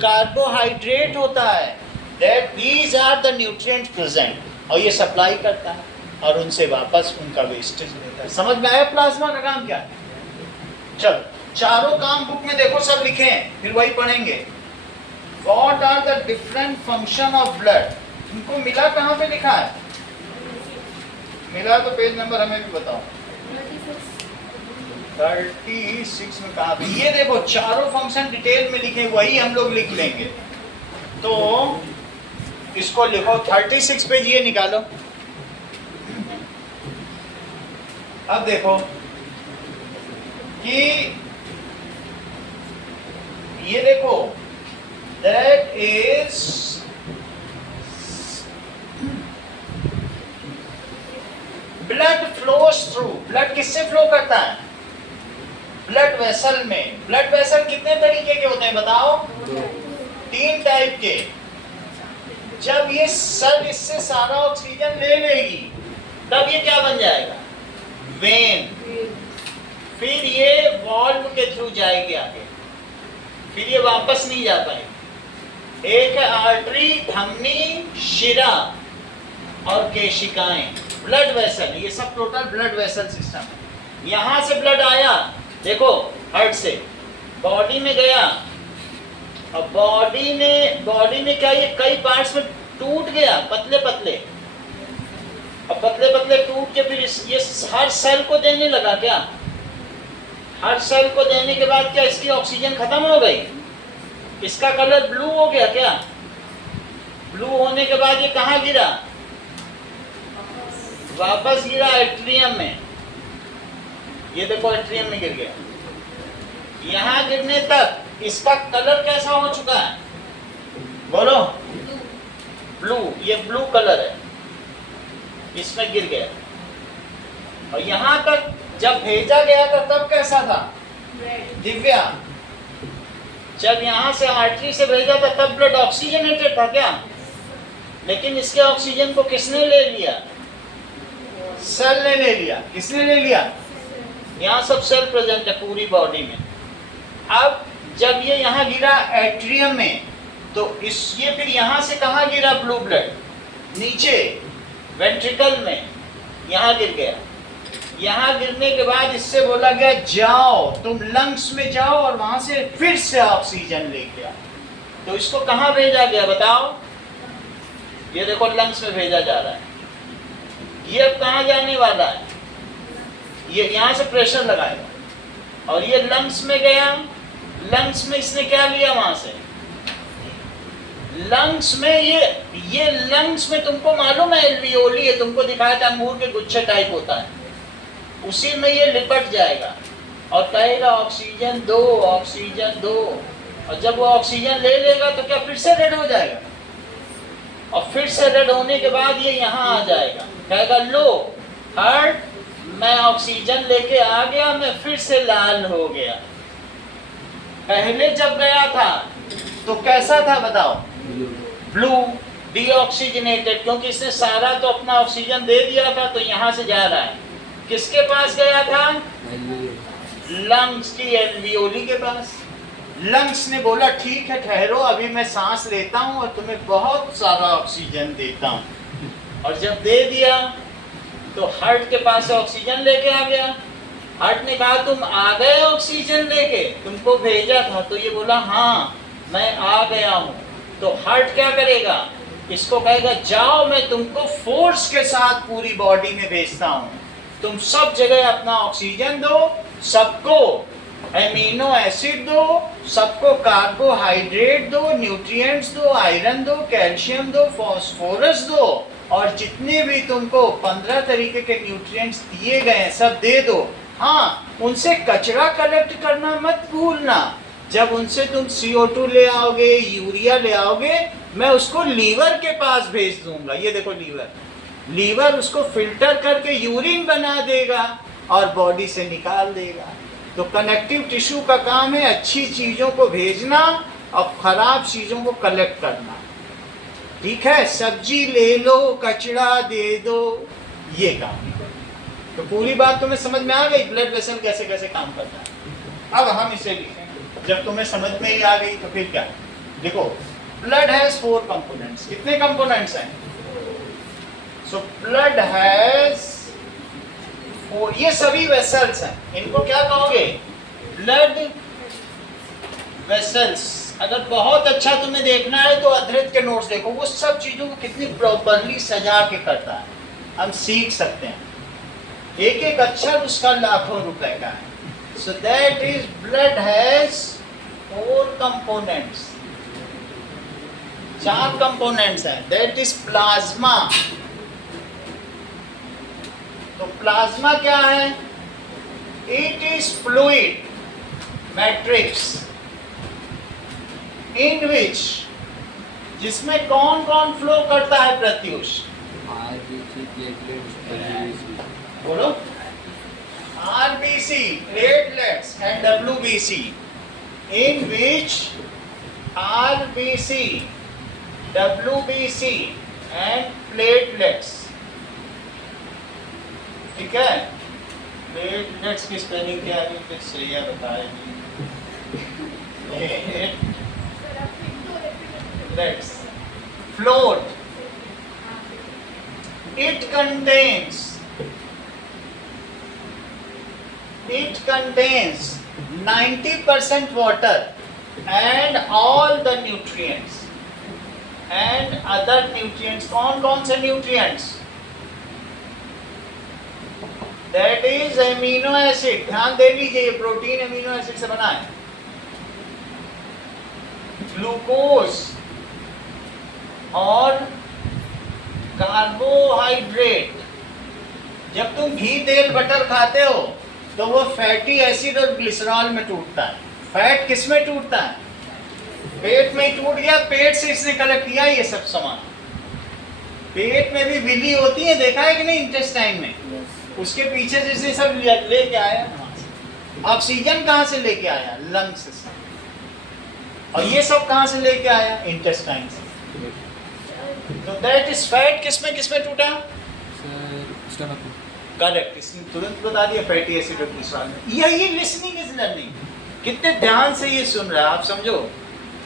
कार्बोहाइड्रेट होता है। That these are the nutrients present. और ये सप्लाई करता है और उनसे वापस उनका वेस्टेज लेता है। समझ में आया प्लाज्मा का काम क्या है? चलो, चारों काम बुक में देखो सब लिखे हैं, फिर वही पढ़ेंगे। What are the different function of blood? तुमको मिला कहाँ पे लिखा है? मिला तो पेज नंबर हमें भी बताओ। 36 में कहा? ये देखो, चारों फंक्शन डिटेल में लिखे, वही हम लोग लिख लेंगे। तो इसको लिखो 36 पेज, ये निकालो। अब देखो कि ये देखो, that is blood flows through। Blood किससे फ्लो करता है? ब्लड वेसल में। ब्लड वेसल कितने तरीके के होते हैं बताओ? 3 टाइप के। जब ये सेल इससे सारा ऑक्सीजन ले लेगी तब ये क्या बन जाएगा? वेन। फिर ये वॉल्व के थ्रू जाएगी आगे, फिर ये वापस नहीं जा पाएगी। एक है आर्टरी, धमनी, शिरा और केशिकाएं। ब्लड वेसल, ये सब टोटल ब्लड वेसल सिस्टम है। यहां से ब्लड आया, देखो हार्ट से बॉडी में गया, और बॉडी में क्या, ये कई पार्ट्स में टूट गया, पतले पतले, और पतले पतले टूट के फिर ये हर सेल को देने लगा। क्या हर सेल को देने के बाद क्या इसकी ऑक्सीजन खत्म हो गई? इसका कलर ब्लू हो गया। क्या ब्लू होने के बाद ये कहाँ गिरा? वापस गिरा एट्रियम में। ये देखो एट्रियम में गिर गया। यहाँ गिरने तक इसका कलर कैसा हो चुका है? बोलो। ब्लू। ये ब्लू कलर है, इसमें गिर गया। और यहाँ तक जब भेजा गया था तब कैसा था? दिव्या, जब यहाँ से आर्टरी से भेजा था तब ब्लड ऑक्सीजनेटेड था क्या? लेकिन इसके ऑक्सीजन को किसने ले लिया? सेल ने ले लिया। किसने ले लिया? यहाँ सब सेल प्रेजेंट है पूरी बॉडी में। अब जब ये यहाँ गिरा एट्रियम में, तो ये फिर यहाँ से कहाँ गिरा ब्लू ब्लड? नीचे वेंट्रिकल में, यहाँ गिर गया। यहाँ गिरने के बाद इससे बोला गया जाओ तुम लंग्स में जाओ और वहां से फिर से ऑक्सीजन लेके आओ। तो इसको कहाँ भेजा गया बताओ? ये देखो लंग्स में भेजा जा रहा है। ये अब कहाँ जाने वाला है? ये यहाँ से प्रेशर लगाएगा और ये लंग्स में गया। लंग्स में इसने क्या लिया वहां से? लंग्स में ये लंग्स में तुमको मालूम है एल्वियोली है, तुमको दिखाया था अंगूर के गुच्छे टाइप होता है, उसी में ये लिपट जाएगा और कहेगा ऑक्सीजन दो, ऑक्सीजन दो। और जब वो ऑक्सीजन ले लेगा तो क्या फिर से रेड हो जाएगा? और फिर से रेड होने के बाद ये यहाँ आ जाएगा, कहेगा लो हार्ट मैं ऑक्सीजन लेके आ गया, मैं फिर से लाल हो गया। पहले जब गया था तो कैसा था बताओ? ब्लू, डीऑक्सीजनेटेड, क्योंकि इसने सारा तो अपना ऑक्सीजन दे दिया था तो यहाँ से जा रहा है। किसके पास गया था? लंग्स की एल्वियोली के पास। लंग्स ने बोला ठीक है ठहरो, अभी मैं सांस लेता हूं और तुम्हें बहुत सारा ऑक्सीजन देता हूं। और जब दे दिया तो हार्ट के पास से ऑक्सीजन लेके आ गया। हार्ट ने कहा तुम आ गए ऑक्सीजन लेके, तुमको भेजा था। तो ये बोला हाँ मैं आ गया हूं। तो हार्ट क्या करेगा, इसको कहेगा जाओ मैं तुमको फोर्स के साथ पूरी बॉडी में भेजता हूं, तुम सब जगह अपना ऑक्सीजन दो, सबको एमिनो एसिड दो, सबको कार्बोहाइड्रेट दो, न्यूट्रिएंट्स दो, आयरन दो, कैल्शियम दो, फास्फोरस दो, और जितने भी तुमको 15 तरीके के न्यूट्रिएंट्स दिए गए हैं सब दे दो। हाँ, उनसे कचरा कलेक्ट करना मत भूलना। जब उनसे तुम CO2 ले आओगे, यूरिया ले आओगे, मैं उसको लीवर के पास भेज दूंगा। ये देखो लीवर उसको फिल्टर करके यूरिन बना देगा और बॉडी से निकाल देगा। तो कनेक्टिव टिश्यू का काम है अच्छी चीज़ों को भेजना और खराब चीज़ों को कलेक्ट करना। ठीक है, सब्जी ले लो, कचरा दे दो, ये काम है। तो पूरी बात तुम्हें समझ में आ गई, ब्लड वेसल कैसे कैसे काम करता है। अब हम इसे लिखें। जब तुम्हें समझ में ही आ गई तो फिर क्या, देखो ब्लड हैज 4 कंपोनेंट्स। कितने कंपोनेंट्स हैं? सो ब्लड हैज 4, ये सभी वेसल्स हैं। इनको क्या कहोगे? Blood vessels. अगर बहुत अच्छा तुम्हें देखना है तो अद्वैत के नोट्स देखो, वो सब चीजों को कितनी प्रॉपरली सजा के करता है, हम सीख सकते हैं। एक एक अक्षर उसका लाखों रुपए का है। So that is blood has 4 components, 4 components हैं। That is plasma. तो प्लाज्मा क्या है? It is fluid matrix in which, जिसमें कौन कौन फ्लो करता है प्रत्युष? बोलो। RBC, platelets and WBC, in which RBC, WBC and platelets, ठीक है। प्लेटलेट्स की स्पेलिंग क्या है? फिर सही है बताएगी। Platelets float. It contains 90% water and all the nutrients and other nutrients. कौन कौन से nutrients? That is amino acid. ध्यान दे लीजिए, प्रोटीन अमीनो एसिड से बना है। ग्लूकोज और कार्बोहाइड्रेट। जब तुम घी तेल बटर खाते हो तो वो फैटी एसिड और ग्लिसरॉल में टूटता है। फैट किस में टूटता है? पेट में ही टूट गया, पेट से इसने कलेक्ट किया ये सब सामान। पेट में भी विली होती है, देखा है कि नहीं, इंटेस्टाइन में। उसके पीछे जैसे सब लेके आया। ऑक्सीजन कहाँ से लेके आया? लंग्स से। और ये सब कहाँ से लेके आया? इंटेस्टाइन से। तो दैट इज फैट किसमें किसमें टूटा? स्टमक। करेक्ट, इसने तुरंत बता दिया फैटी एसिड और ग्लिसरॉल में। यही लिसनिंग इज लर्निंग। कितने ध्यान से ये सुन रहा है आप, समझो।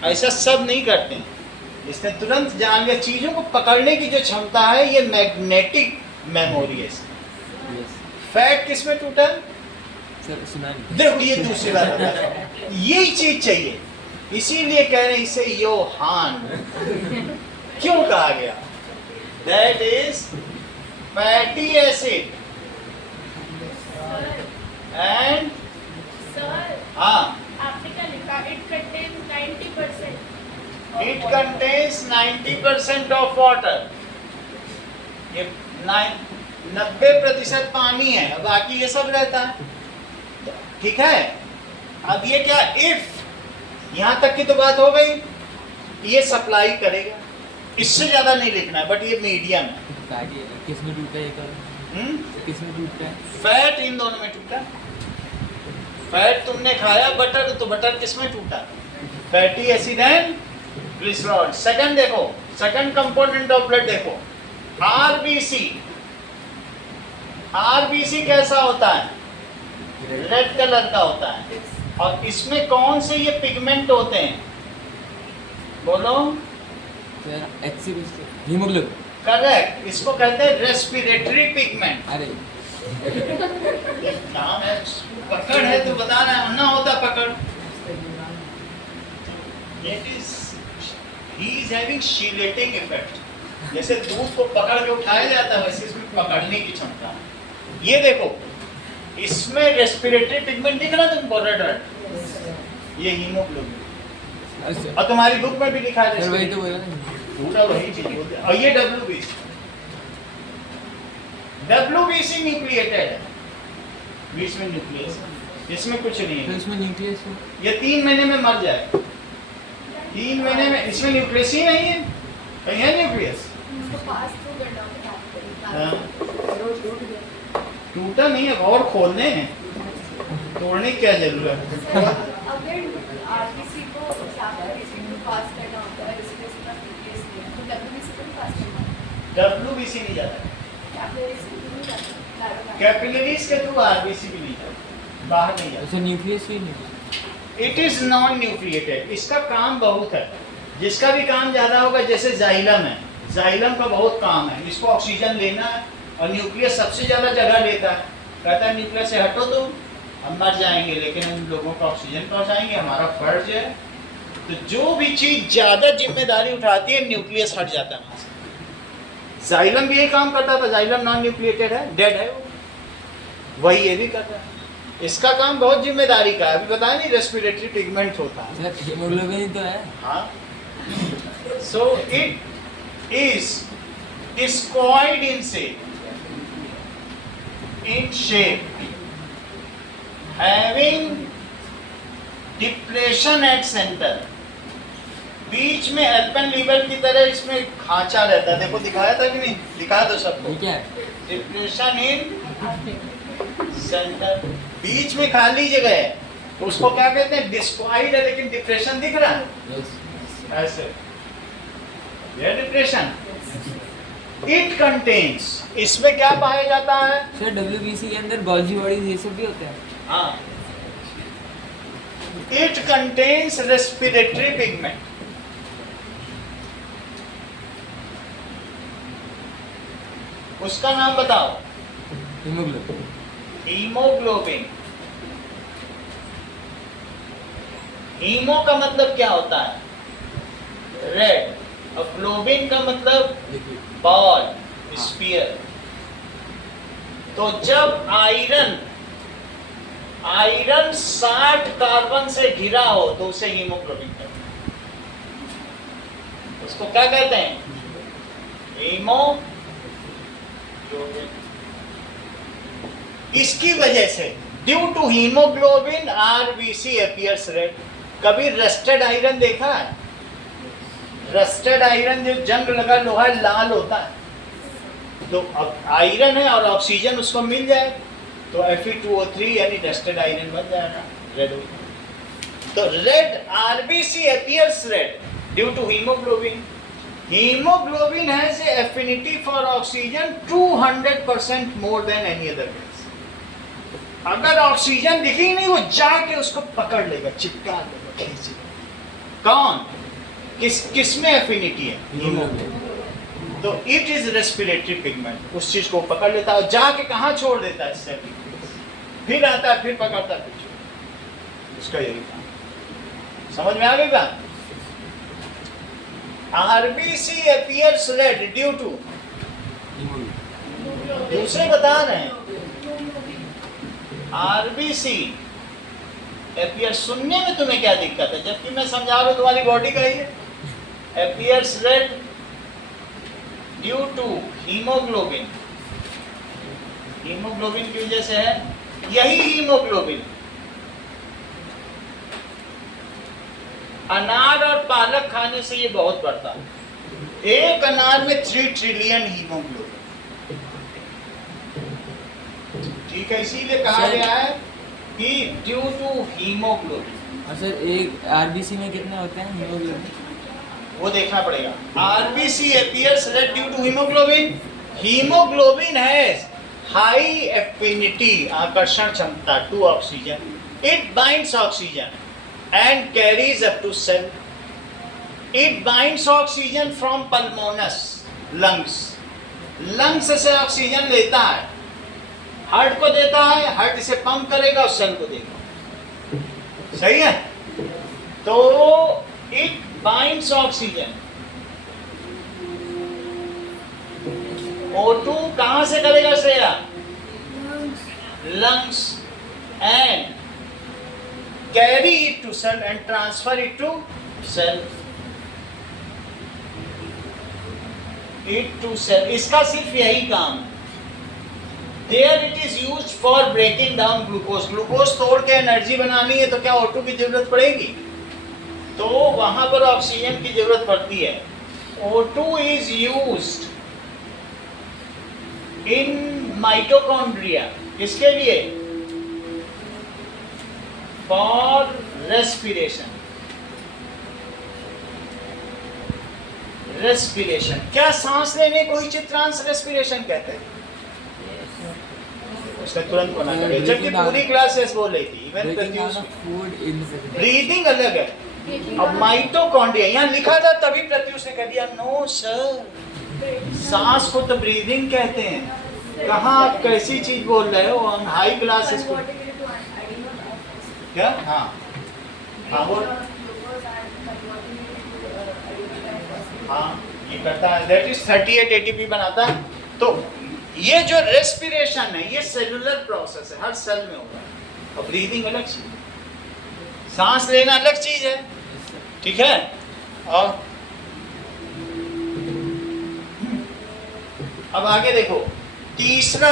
ऐसा सब नहीं करते हैं। इसने तुरंत जान लिया। चीजों को पकड़ने की जो क्षमता है ये मैग्नेटिक मेमोरी है। फैट किसमें टूटा? देखो ये दूसरी बात है, यही चीज चाहिए। इसीलिए कह रहे हैं इसे योहान क्यों कहा गया? That is fatty acid and आपने क्या लिखा? It contains 90% of water. ये 90% पानी है, बाकी ये सब रहता है। ठीक है। अब ये क्या, इफ यहाँ तक की तो बात हो गई, ये सप्लाई करेगा, इससे ज्यादा नहीं लिखना है, बट ये मीडियम है। किसमें टूटा है? किसमें टूटता है? फैट इन दोनों में टूटा। फैट तुमने खाया, बटर, तो बटर किसमें टूटा? Fatty acid and glycerol. Second देखो, सेकंड कंपोनेंट ऑफ ब्लड देखो, आरबीसी। आरबीसी कैसा होता है? रेड कलर का होता है। और इसमें कौन से ये पिगमेंट होते हैं? बोलो। हीमोग्लोबिन। करेक्ट, इसको कहते हैं रेस्पिरेटरी पिगमेंट। अरे नाम है, पकड़ है तो बता रहा है, ना होता पकड़। It is, he is having chelating effect. जैसे दूध को पकड़ के उठाया जाता है वैसे इसमें पकड़ने की क्षमता है। ये देखो, इसमें रेस्पिरेटरी पिगमेंट दिख रहा तुमको, रेड रेड, ये हीमोग्लोबिन। और तुम्हारी बुक में भी लिखा है, वही तो बोला ना। पूरा वही चीज बोलते हैं। और ये WBC, WBC न्यूक्लिएटेड है, बीच में न्यूक्लियस, इसमें कुछ नहीं तो है। इसमें न्यूक्लियस है। ये 3 महीने में मर जाए, 3 महीने में। इसमें न्यूक्लियस ही नहीं है, कहीं है न्यूक्लियस? हाँ। टूटा नहीं है, और खोलने हैं, तोड़ने की क्या जरूरत है? अगर आरबीसी को साफ करके पास करना होता है, इसलिए इसका न्यूक्लियस नहीं है, तो डब्ल्यूबीसी को भी पास करना होता है। WBC नहीं जाता, कैपिलरीज को नहीं जाता, कैपिलरीज के थ्रू RBC भी नहीं जाता, बाहर नहीं जाता। तो न्यूक्लियस ही नहीं। It is non nucleated. इसका काम बहुत है, जिसका भी काम ज़्यादा होगा, जैसे जाइलम है, जाइलम का बहुत काम है, इसको ऑक्सीजन लेना है, और न्यूक्लियस सबसे ज़्यादा जगह लेता है। कहता है न्यूक्लियस से हटो तुम, हम मर जाएंगे, लेकिन हम लोगों को ऑक्सीजन पहुंचाएंगे, हमारा फर्ज है। तो जो भी चीज़ ज़्यादा जिम्मेदारी उठाती है, न्यूक्लियस हट जाता है वहाँ से। जाइलम भी यही काम करता था, जाइलम नॉन न्यूक्लिएटेड है, डेड है वो, वही ये भी करता है। इसका काम बहुत जिम्मेदारी का है। अभी बताया नहीं, रेस्पिरेटरी पिगमेंट होता है। सर हीमोग्लोबिन ही तो है। हाँ, so it is discoid in shape, having depression at center. बीच में एल्पेनलीबे की तरह इसमें खांचा रहता है। देखो दिखाया था कि नहीं? दिखा दो सबको। ये क्या है? डिप्रेशन इन सेंटर, बीच में खाली जगह है, तो उसको क्या कहते हैं? डिस्क्वाइड है, लेकिन डिप्रेशन दिख रहा है यस। ऐसे, ये डिप्रेशन। इट कंटेन्स, इसमें क्या पाया जाता है? सर WBC के अंदर गोल्जी बॉडीज ये सब भी होते हैं। हाँ, इट कंटेन्स रेस्पिरेटरी पिगमेंट। उसका नाम बताओ। हीमोग्लोबिन। हीमोग्लोबिन। हीमो का मतलब क्या होता है? रेड, और ग्लोबिन का मतलब लिक्विड। Ball, sphere. तो जब आयरन 60 कार्बन से घिरा हो तो उसे हीमोग्लोबिन कहते हैं। उसको क्या कहते हैं? हीमोग्लोबिन। इसकी वजह से due to haemoglobin RBC appears red. कभी रस्टेड आयरन देखा है? रस्टेड आयरन जो जंग लगा लोहा लाल होता है, तो अब आयरन है और ऑक्सीजन उसको मिल जाए तो Fe2O3 यानी रस्टेड आयरन बन जाएगा, रेड हो जाएगा। तो red RBC appears red due to haemoglobin. Haemoglobin has a affinity for oxygen 200% more than any other gas. अगर ऑक्सीजन दिखी नहीं, वो जाके उसको पकड़ लेगा, चिपका लेगा, खींचेगा। कौन? किस में एफिनिटी है? हीमोग्लोबिन। तो इट इज रेस्पिरेटरी पिगमेंट, उस चीज को पकड़ लेता है और जाके कहाँ छोड़ देता है? सेल, फिर आता है, फिर पकड़ता है, फिर छोड़ता है। उसका यही काम। समझ में आ गई बात? RBC appears red due to, दूसरे बता रहे हैं, RBC appears, सुनने में तुम्हें क्या दिक्कत है? जबकि मैं समझा रहा हूं तुम्हारी बॉडी का ही है। appears red due to haemoglobin. Haemoglobin की वजह से है। यही हीमोग्लोबिन अनार और पालक खाने से ये बहुत बढ़ता है। एक अनार में 3 ट्रिलियन हीमोग्लोबिन। ठीक है, इसीलिए कहा गया है कि ड्यू टू हीमोग्लोबिन। और सर एक RBC में कितने होते हैं हीमोग्लोबिन? वो देखना पड़ेगा। RBC appears red due to hemoglobin. Hemoglobin has high affinity, आकर्षण क्षमता, to oxygen, It binds oxygen and carries up to cell. It binds oxygen from pulmonus, lungs. Lungs से ऑक्सीजन लेता है, हार्ट को देता है, हार्ट इसे पंप करेगा और सेल को देगा। सही है? तो it binds oxygen. O2 कहां से करेगा Shreya? Lungs and carry it to cell and transfer it to cell. It to cell. इसका सिर्फ यही काम। There it is used for breaking down glucose. Glucose तोड़ के एनर्जी बनानी है तो क्या O2 की जरूरत पड़ेगी? तो वहां पर ऑक्सीजन की जरूरत पड़ती है। O2 is used in mitochondria. किसके लिए? For respiration. रेस्पिरेशन। क्या सांस लेने को ही चित्रांश रेस्पिरेशन कहते हैं? उसका तुरंत बना कर, जबकि पूरी क्लास यस बोल रही थी। इवन प्रत्युष ब्रीदिंग अलग है। अब माइटोकॉन्ड्रिया यहाँ लिखा था तभी प्रत्युष ने कह दिया नो सर, सांस को तो ब्रीदिंग कहते हैं। कहाँ आप कैसी चीज बोल रहे हो? हम हाई क्लास इसको क्या? हाँ हाँ बोल। हाँ ये करता है, दैट इज 38 ATP बनाता है। तो ये जो रेस्पिरेशन है ये सेलुलर प्रोसेस है, हर सेल में होगा। और ब्रीदिंग अलग चीज, सांस लेना अलग चीज है, ठीक है? और अब आगे देखो तीसरा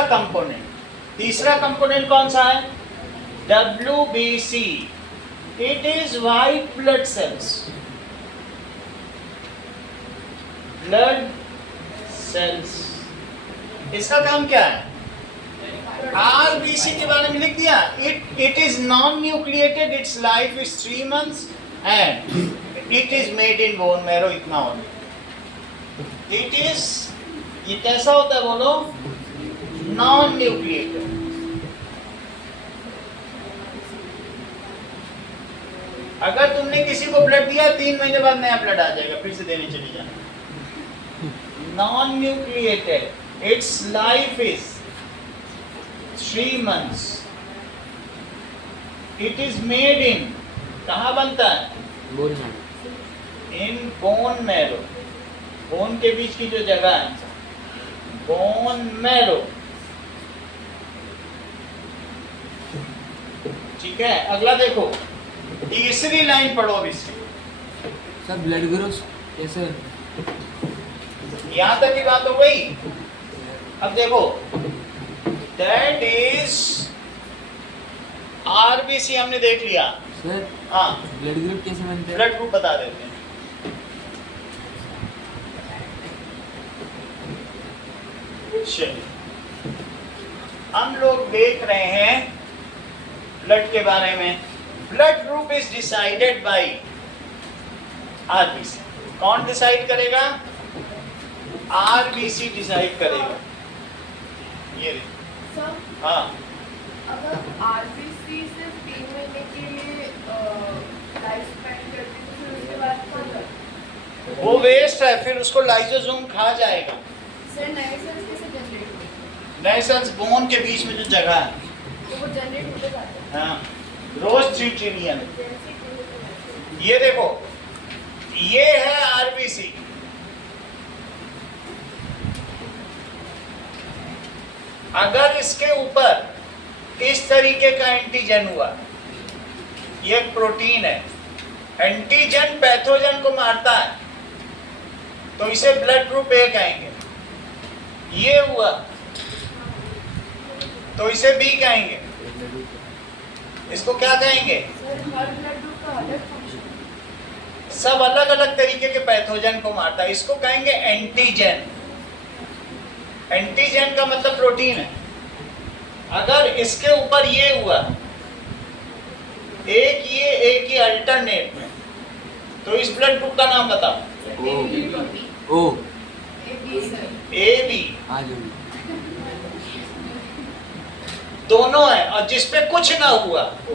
कंपोनेंट कौन सा है? WBC। It is white blood cells. Blood cells, इसका काम क्या है? RBC के बारे में लिख दिया। It is non nucleated, it's life is 3 months and it is made in bone marrow. इतना होने इट इज, ये कैसा होता है बोलो? Non nucleated. अगर तुमने किसी को ब्लड दिया 3 महीने बाद नया ब्लड आ जाएगा, फिर से देने चली जाना। non-nucleated, its life is 3 months. It is made in, कहाँ बनता है? In bone marrow. बोन के बीच की जो जगह है, बोन मैरो। ठीक है, अगला देखो, तीसरी लाइन पढ़ो अब इसकी। सर ब्लड ग्रुप्स कैसे? यहां तक की बात हो गई। अब देखो दैट इज RBC हमने देख लिया। सर हाँ ब्लड ग्रुप कैसे बनते हैं? ब्लड ग्रुप बता देते हैं। चलिए हम लोग देख रहे हैं ब्लड के बारे में। Blood group is decided by RBC। कौन डिसाइड करेगा? RBC डिसाइड करेगा। ये सर हाँ, अगर RBC सिर्फ 3 महीने के लिए लाइफ स्पेंड करती तो फिर उसके बाद क्या होगा? वो वेस्ट है, फिर उसको लाइसोसोम खा जाएगा। सर नए सेल्स कैसे जनरेट होते? नए सेल्स बोन के बीच में जो जगह है, तो वो जनरेट होते जाते हैं। हाँ, रोज 3 ट्रिलियन। जैसे कि ये देखो, ये है RBC। अगर इसके ऊपर इस तरीके का एंटीजन हुआ, ये एक प्रोटीन है, एंटीजन पैथोजन को मारता है, तो इसे ब्लड ग्रुप A कहेंगे। ये हुआ तो इसे B कहेंगे। इसको क्या कहेंगे? सर हर ब्लड ग्रुप का अलग फंक्शन। सब अलग अलग तरीके के पैथोजन को मारता है, इसको कहेंगे एंटीजन। एंटीजन का मतलब प्रोटीन है। अगर इसके ऊपर ये हुआ, एक ये एक ये अल्टरनेट में, तो इस ब्लड ग्रुप का नाम बताओ। ओ AB। आ जाओ। दोनों है, और जिसपे कुछ ना हुआ तो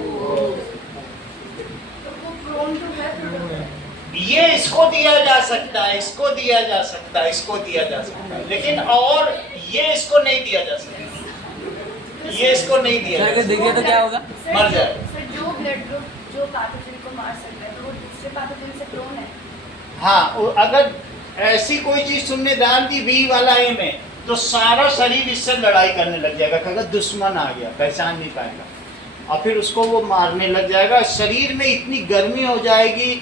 वो prone to है थोड़ा। ये इसको दिया जा सकता है, इसको दिया जा सकता है, इसको दिया जा सकता है, लेकिन और ये इसको नहीं दिया जा सकता, ये इसको नहीं दिया सर जा अगर सकता। देखिए तो क्या होगा? मर जाएगा। सर जो ब्लड ग्रुप जो पैथोजन को मार सकता है तो वो दूसरे पैथोजन से प्रोन है। हाँ, अगर ऐसी कोई चीज तुमने डाल दी बी वाला ए में, तो सारा शरीर इससे लड़ाई करने लग जाएगा, अगर दुश्मन आ गया पहचान नहीं पाएगा, और फिर उसको वो मारने लग जाएगा। शरीर में इतनी गर्मी हो जाएगी,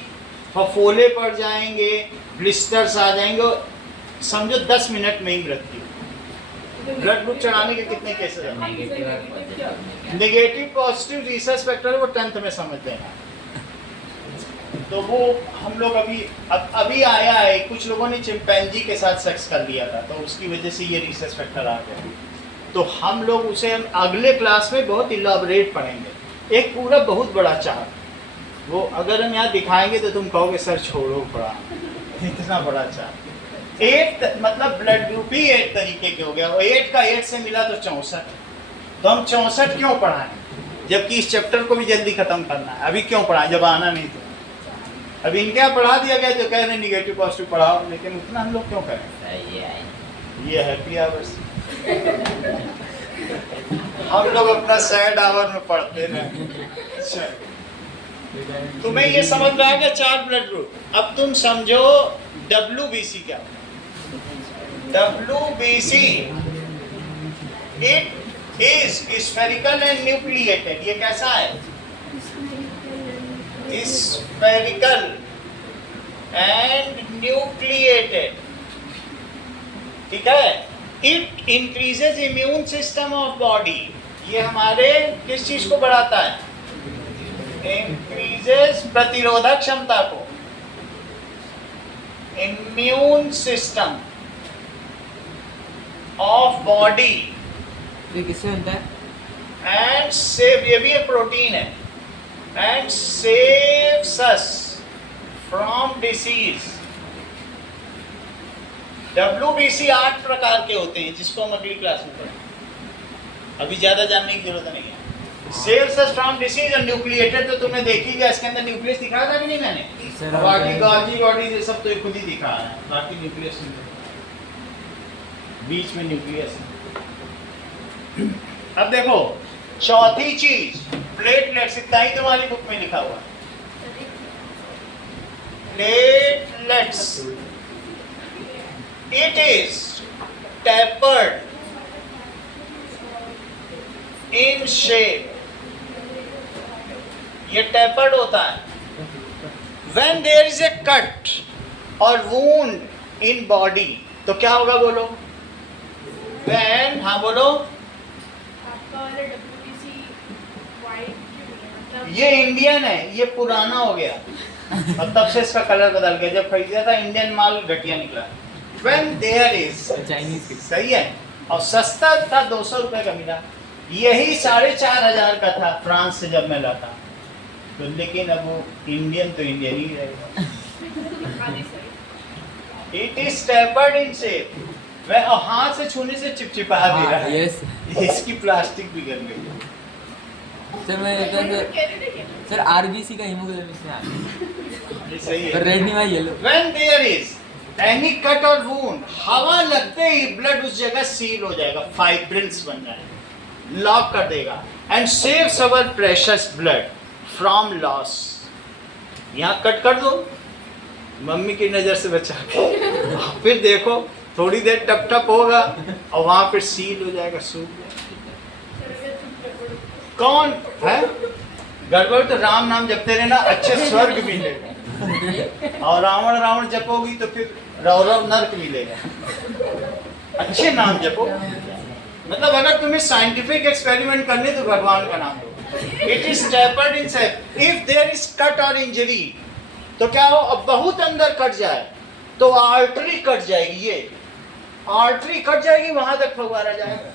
फफोले पड़ जाएंगे, ब्लिस्टर्स आ जाएंगे, समझो 10 मिनट में ही मृत्यु। ब्लड ग्रुप चढ़ाने के कितने केसेस हैं? नेगेटिव और positive. Negative positive research factor वो 10th में समझ लेना। तो वो हम लोग अभी आया है, कुछ लोगों ने चिंपैंजी के साथ सेक्स कर लिया था, तो उसकी वजह से ये रिसर्च फैक्टर आ गया। तो हम लोग उसे हम अगले क्लास में बहुत इलाबरेट पढ़ेंगे। एक पूरा बहुत बड़ा चार्ट, वो अगर हम यहाँ दिखाएंगे तो तुम कहोगे सर छोड़ो पढ़ा, इतना बड़ा चार्ट। 8 मतलब ब्लड ग्रुप ही 8 तरीके के हो गया, और 8 का 8 से मिला तो 64। तो हम 64 क्यों पढ़ाएं, जबकि इस चैप्टर को भी जल्दी खत्म करना है। अभी क्यों पढ़ाएं जब आना नहीं तो? अभी इनके यहाँ पढ़ा दिया गया जो कह रहे निगेटिव पॉजिटिव पढ़ाओ, लेकिन उतना हम लोग क्यों करें? ये हैप्पी आवर्स हम लोग अपना सैड आवर में पढ़ते रहे। तुम्हें ये समझ में आ गया 4 ब्लड ग्रुप। अब तुम समझो WBC क्या होता है। WBC it is spherical and nucleated. ये कैसा है? स्फेरिकल एंड न्यूक्लिएटेड, ठीक है। It increases immune system of body. ये हमारे किस चीज को बढ़ाता है? इंक्रीजेज प्रतिरोधक क्षमता को, इम्यून सिस्टम ऑफ बॉडी। ये किससे बनता है? एंड सेव, ये भी एक प्रोटीन है, and saves us from disease. WBC 8 प्रकार के होते हैं, जिसको हम अगली क्लास में पढ़ेंगे, अभी ज्यादा जानने की जरूरत नहीं है। सेव्स अस फ्रॉम डिसीज और न्यूक्लिएटेड तो तुमने देख ही लिया, इसके अंदर न्यूक्लियस दिखाया था कि नहीं मैंने? बाकी गॉल्गी बॉडी ये सब तो ये खुद ही दिखा रहा है, बाकी न्यूक्लियस नहीं, बीच में न्यूक्लियस। अब देखो चौथी चीज प्लेटलेट्स, इतना ही तुम्हारी बुक में लिखा हुआ है। Platelets, it is tapered in shape, ये tapered होता है। When there is a cut or wound in body, तो क्या होगा बोलो? When, हाँ बोलो। आपका वाला WBC वाइट क्यों नहीं है? मतलब ये इंडियन है, ये पुराना हो गया और तब से इसका कलर बदल गया। जब खरीदा था इंडियन माल घटिया निकला। When there is, चाइनीज की। सही है, और सस्ता था, 200 रुपए का मिला। यही 4,500 का था फ्रांस से जब मैं लाता, तो लेकिन अब वो इंडियन तो इंडियन ही रहेगा। आधी सही। It is tapered in shape, वह हाथ से छूने से चिपचिपा भी रहा है। यस इसकी प्लास्टिक भी गल गई। सर मैं सर आरबीसी का हीमोग्लोबिन इसमें आ ये सही गया, है। रेड नहीं हुआ, yellow. When there is any cut or wound, हवा लगते ही ब्लड उस जगह सील हो जाएगा, फाइब्रिल्स बन जाएगा, लॉक कर देगा, and saves our precious blood from loss. यहाँ कट कर दो मम्मी की नजर से बचा के, फिर देखो थोड़ी देर टप टप होगा और वहां पर सील हो जाएगा, सूख जाएगा। कौन है गड़बड़? तो राम नाम जपते रहना, अच्छे स्वर्ग मिलेगा, और रावण रावण जपोगी तो फिर रौरव नर्क मिलेगा। अच्छे नाम जपो, मतलब अगर तुम्हें साइंटिफिक एक्सपेरिमेंट करने तो भगवान का नाम लो। It is tapered in shape. If there is cut और इंजरी, तो क्या हो, अब बहुत अंदर कट जाए तो आर्टरी कट जाएगी, ये आर्टरी कट जाएगी, वहां तक फव्वारा जाएगा।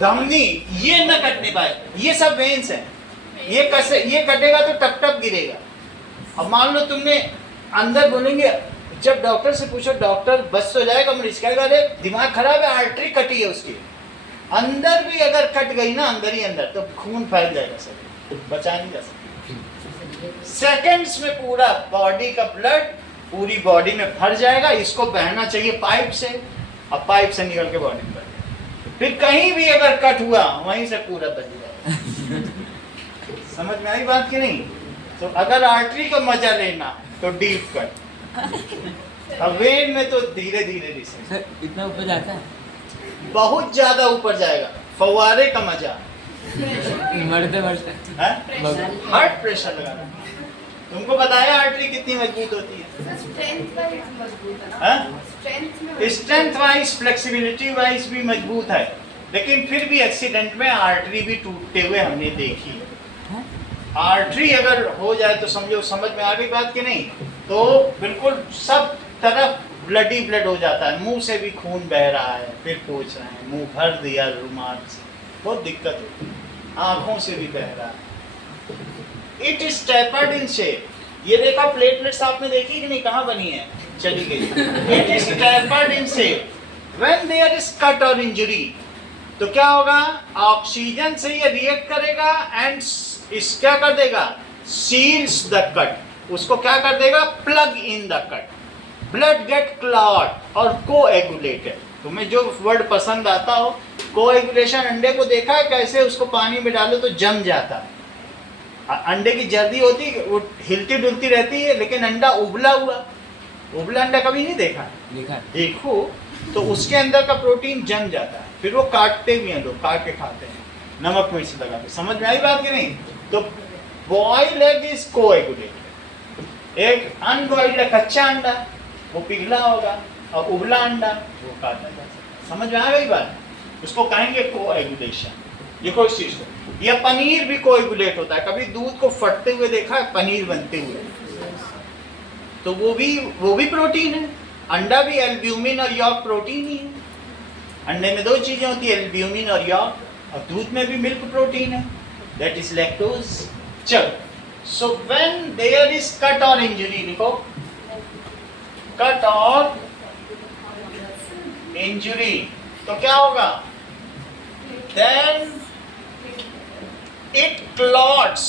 धमनी ये न कटने पाए, ये सब वेन्स हैं, ये कैसे, ये कटेगा तो टप टप गिरेगा। अब मान लो तुमने अंदर बोलेंगे, जब डॉक्टर से पूछो, डॉक्टर बस तो जाएगा, मरीज कहेगा अरे दिमाग खराब है, आर्टरी कटी है उसकी, अंदर भी अगर कट गई ना, अंदर ही अंदर, तो खून फैल जाएगा सर, बचा नहीं जा सकता। सेकेंड्स में पूरा बॉडी का ब्लड पूरी बॉडी में भर जाएगा। इसको बहना चाहिए पाइप से, अब पाइप से निकल के बॉडी में भर जाएगा। फिर कहीं भी अगर कट हुआ वहीं से पूरा बच जाएगा। समझ में आई बात कि नहीं? तो अगर आर्टरी का मजा लेना तो डीप कट, अब वेन में तो धीरे धीरे रिसेट। सर इतना ऊपर जाता है? बहुत ज्यादा ऊपर जाएगा, फव्वारे का मजा मरते है। हार्ट प्रेशर लगाना। तुमको बताया आर्टरी कितनी मजबूत होती है? स्ट्रेंथ वाइज मजबूत है हाँ? ना, स्ट्रेंथ में स्ट्रेंथ वाइज, फ्लेक्सिबिलिटी वाइज भी मजबूत है, लेकिन फिर भी एक्सीडेंट में आर्टरी भी टूटते हुए हमने देखी है। आर्टरी अगर हो जाए तो समझो, समझ में आ गई बात कि नहीं? तो बिल्कुल सब तरफ ब्लडी ब्लड हो जाता है, मुंह से भी खून बह रहा है, फिर पोंछ रहे हैं, मुंह भर दिया रुमाल से, बहुत दिक्कत होती है, आंखों से भी बह रहा है। It is tapered in shape. ये देखा प्लेटलेट्स आपने देखी कि नहीं, कहाँ बनी है? चली गई। It is tapered in shape. When there is cut और इंजरी, तो क्या होगा? ऑक्सीजन से ये रिएक्ट करेगा एंड इस क्या कर देगा? Seals the cut. उसको क्या कर देगा? Plug in the cut. Blood get clot और कोएगुलेटेड। तुम्हें जो वर्ड पसंद आता हो, कोएगुलेशन। अंडे को देखा है कैसे उसको पानी में डालो तो जम जाता है। अंडे की जर्दी होती है, वो हिलती डुलती रहती है, लेकिन अंडा उबला हुआ, उबला अंडा कभी नहीं देखा? देखो तो उसके अंदर का प्रोटीन जम जाता है, फिर वो काटते भी हैं लोग, काट के खाते हैं नमक मिर्च लगा के। समझ में आई बात कि नहीं? तो बॉइल्ड एग इज कोएगुलेटेड। एक अनबॉइल्ड कच्चा अंडा वो पिघला होगा, और उबला अंडा वो काटा जा सकता। समझ में आ गई बात? उसको कहेंगे कोएगुलेशन। देखो इस चीज को, यह पनीर भी कोएगुलेट होता है। कभी दूध को फटते हुए देखा है? पनीर बनते हुए, तो वो भी प्रोटीन है। अंडा भी एल्ब्यूमिन और यॉर्क प्रोटीन ही है। अंडे में दो चीजें होती है, एल्ब्यूमिन और यॉर्क, और दूध में भी मिल्क प्रोटीन है, दैट इज लैक्टोज। चलो, so when there is cut और इंजरी, लिखो कट और इंजरी, तो क्या होगा? देन इट क्लॉट्स,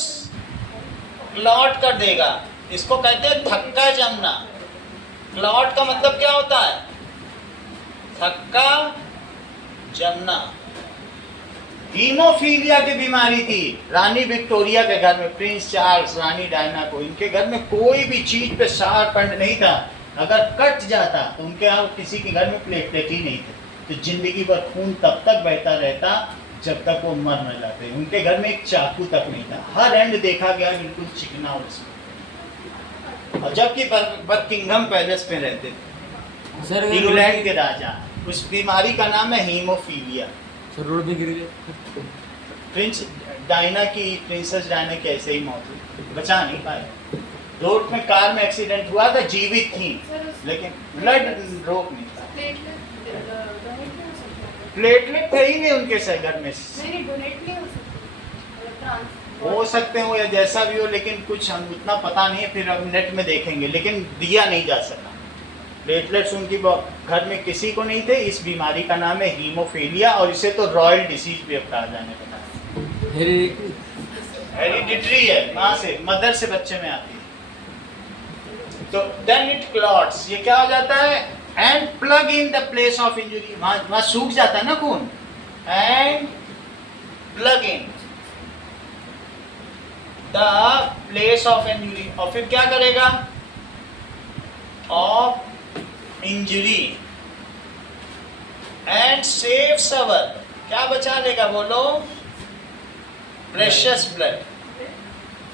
क्लॉट कर देगा। इसको कहते हैं थक्का जमना। क्लॉट का मतलब क्या होता है? थक्का जमना। हीमोफीलिया की बीमारी थी रानी विक्टोरिया के घर में, प्रिंस चार्ल्स, रानी डायना को। इनके घर में कोई भी चीज पे शार्प एंड नहीं था। अगर कट जाता तो उनके यहाँ किसी के घर में प्लेटलेट ही नहीं थे, तो जिंदगी भर खून तब तक बहता रहता जब तक वो मर न जाते। उनके घर में एक चाकू तक नहीं था, हर एंड देखा गया बिल्कुल चिकना और इसमें। और जबकि बकिंघम पैलेस में रहते थे, सर इंग्लैंड के राजा। उस बीमारी का नाम है हीमोफीलिया। सर रोड पे गिर गए। प्रिंसेस डायना की ऐसे ही मौत हुई, बचा नहीं पाए। रोड में कार में एक्सीडेंट हुआ था, जीवित थी, लेकिन ब्लड रोक नहीं था। प्लेटलेट थे ही नहीं उनके घर में। नहीं डोनेट नहीं हो सकता, हो सकते हो या जैसा भी हो, लेकिन कुछ हम उतना पता नहीं है, फिर अब नेट में देखेंगे, लेकिन दिया नहीं जा सका। प्लेटलेट्स उनकी घर में किसी को नहीं थे। इस बीमारी का नाम है हीमोफीलिया, और इसे तो रॉयल डिसीज भी अब कहा जाने लगा है। हेरिडिटरी है, माँ से, मदर से बच्चे में आती है। तो देन इट क्लॉट्स, ये क्या हो जाता है? And plug in the place of injury. वहां सूख जाता है ना खून, and plug in the place of injury. और फिर क्या करेगा? ऑफ इंजरी एंड सेव्स अवर, क्या बचा लेगा बोलो? प्रेशियस ब्लड,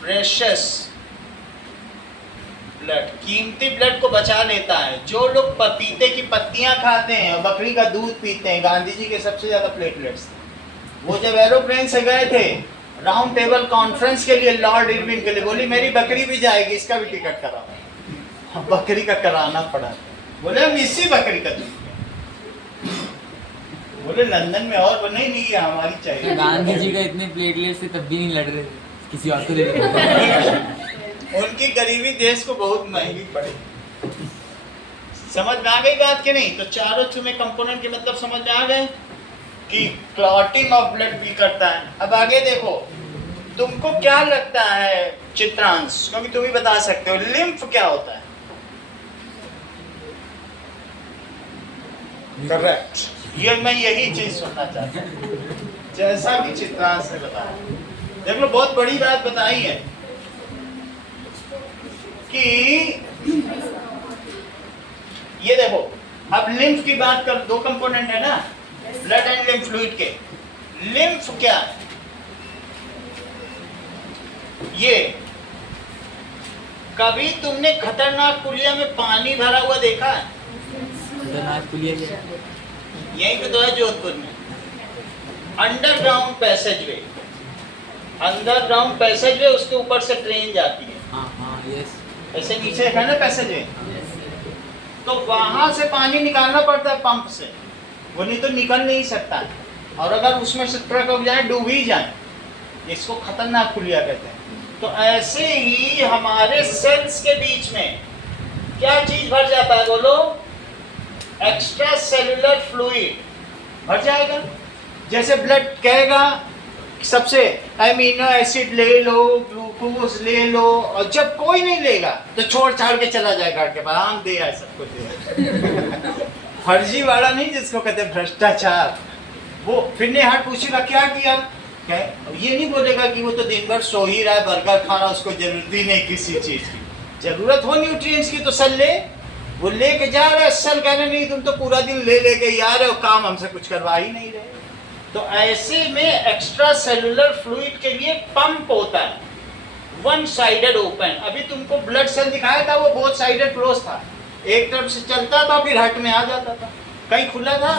प्रेशियस ब्लड, कीमती ब्लड को बचा लेता है। जो लोग पपीते की पत्तियां खाते हैं और बकरी का दूध पीते हैं, गांधी जी के सबसे ज्यादा प्लेटलेट्स थे। वो जब एरोप्लेन से गए थे राउंड टेबल कॉन्फ्रेंस के लिए, लॉर्ड इरविन के लिए, बोली मेरी बकरी भी जाएगी, इसका भी टिकट कराओ। बकरी का कराना पड़ा। बोले हम इसी बकरी का दूध, बोले लंदन में और नहीं किया, हमारी चाहिए। गांधी जी का इतने प्लेटलेट से तब भी नहीं लड़ रहे थे, किसी और को दे देते। उनकी गरीबी देश को बहुत महंगी पड़ी। समझ में आ गई बात कि नहीं? तो चारों तुम्हें कंपोनेंट के मतलब समझ में आ गए। कि क्लॉटिंग ऑफ ब्लड भी करता है। अब आगे देखो, तुमको क्या लगता है चित्रांश, क्योंकि तुम ही बता सकते हो, लिम्फ क्या होता है? करेक्ट, ये मैं यही चीज सुनना चाहता हूँ, जैसा कि चित्रांश ने बताया। देख लो, बहुत बड़ी बात बताई है कि ये देखो, अब लिम्फ की बात कर, दो कंपोनेंट है ना, ब्लड एंड लिम्फ फ्लूइड के। लिम्फ क्या है? ये कभी तुमने खतरनाक पुलिया में पानी भरा हुआ देखा है? यही तो है जोधपुर में, अंडरग्राउंड पैसेजवे, अंडरग्राउंड पैसेजवे, उसके ऊपर से ट्रेन जाती है। ऐसे नीचे है ना पैसेजवे, तो वहां से पानी निकालना पड़ता है पंप से, वो नहीं तो निकल नहीं सकता। और अगर उसमें से ट्रक हो जाए, डूब ही जाए, इसको खतरनाक पुलिया कहते हैं। तो ऐसे ही हमारे सेल्स के बीच में क्या चीज भर जाता है, बोलो? एक्स्ट्रा सेलुलर फ्लूइड भर जाएगा। जैसे ब्लड कहेगा सबसे अमीनो एसिड ले लो, ग्लूकोज ले लो, और जब कोई नहीं लेगा तो छोड़ छाड़ के चला जाएगा के बाद, आम दे आए सब कुछ। फर्जी वाला नहीं, जिसको कहते हैं भ्रष्टाचार। वो फिर ने हाथ पूछेगा क्या किया, क्या ये नहीं बोलेगा कि वो तो दिन भर सो ही रहा है, बर्गर खा रहा, उसको जरूरत ही नहीं किसी चीज की। जरूरत हो न्यूट्रिएंट्स की तो सल ले, वो लेके जा रहा है, सल कहने नहीं तुम तो पूरा दिन ले लेके आ रहे हो, काम हमसे कुछ करवा ही नहीं रहे। तो ऐसे में एक्स्ट्रा सेलुलर फ्लूइड के लिए पंप होता है, वन साइडेड ओपन। अभी तुमको ब्लड सेल दिखाया था, वो बोथ साइडेड क्लोज था, एक तरफ से चलता था फिर हट में आ जाता था। कहीं खुला था,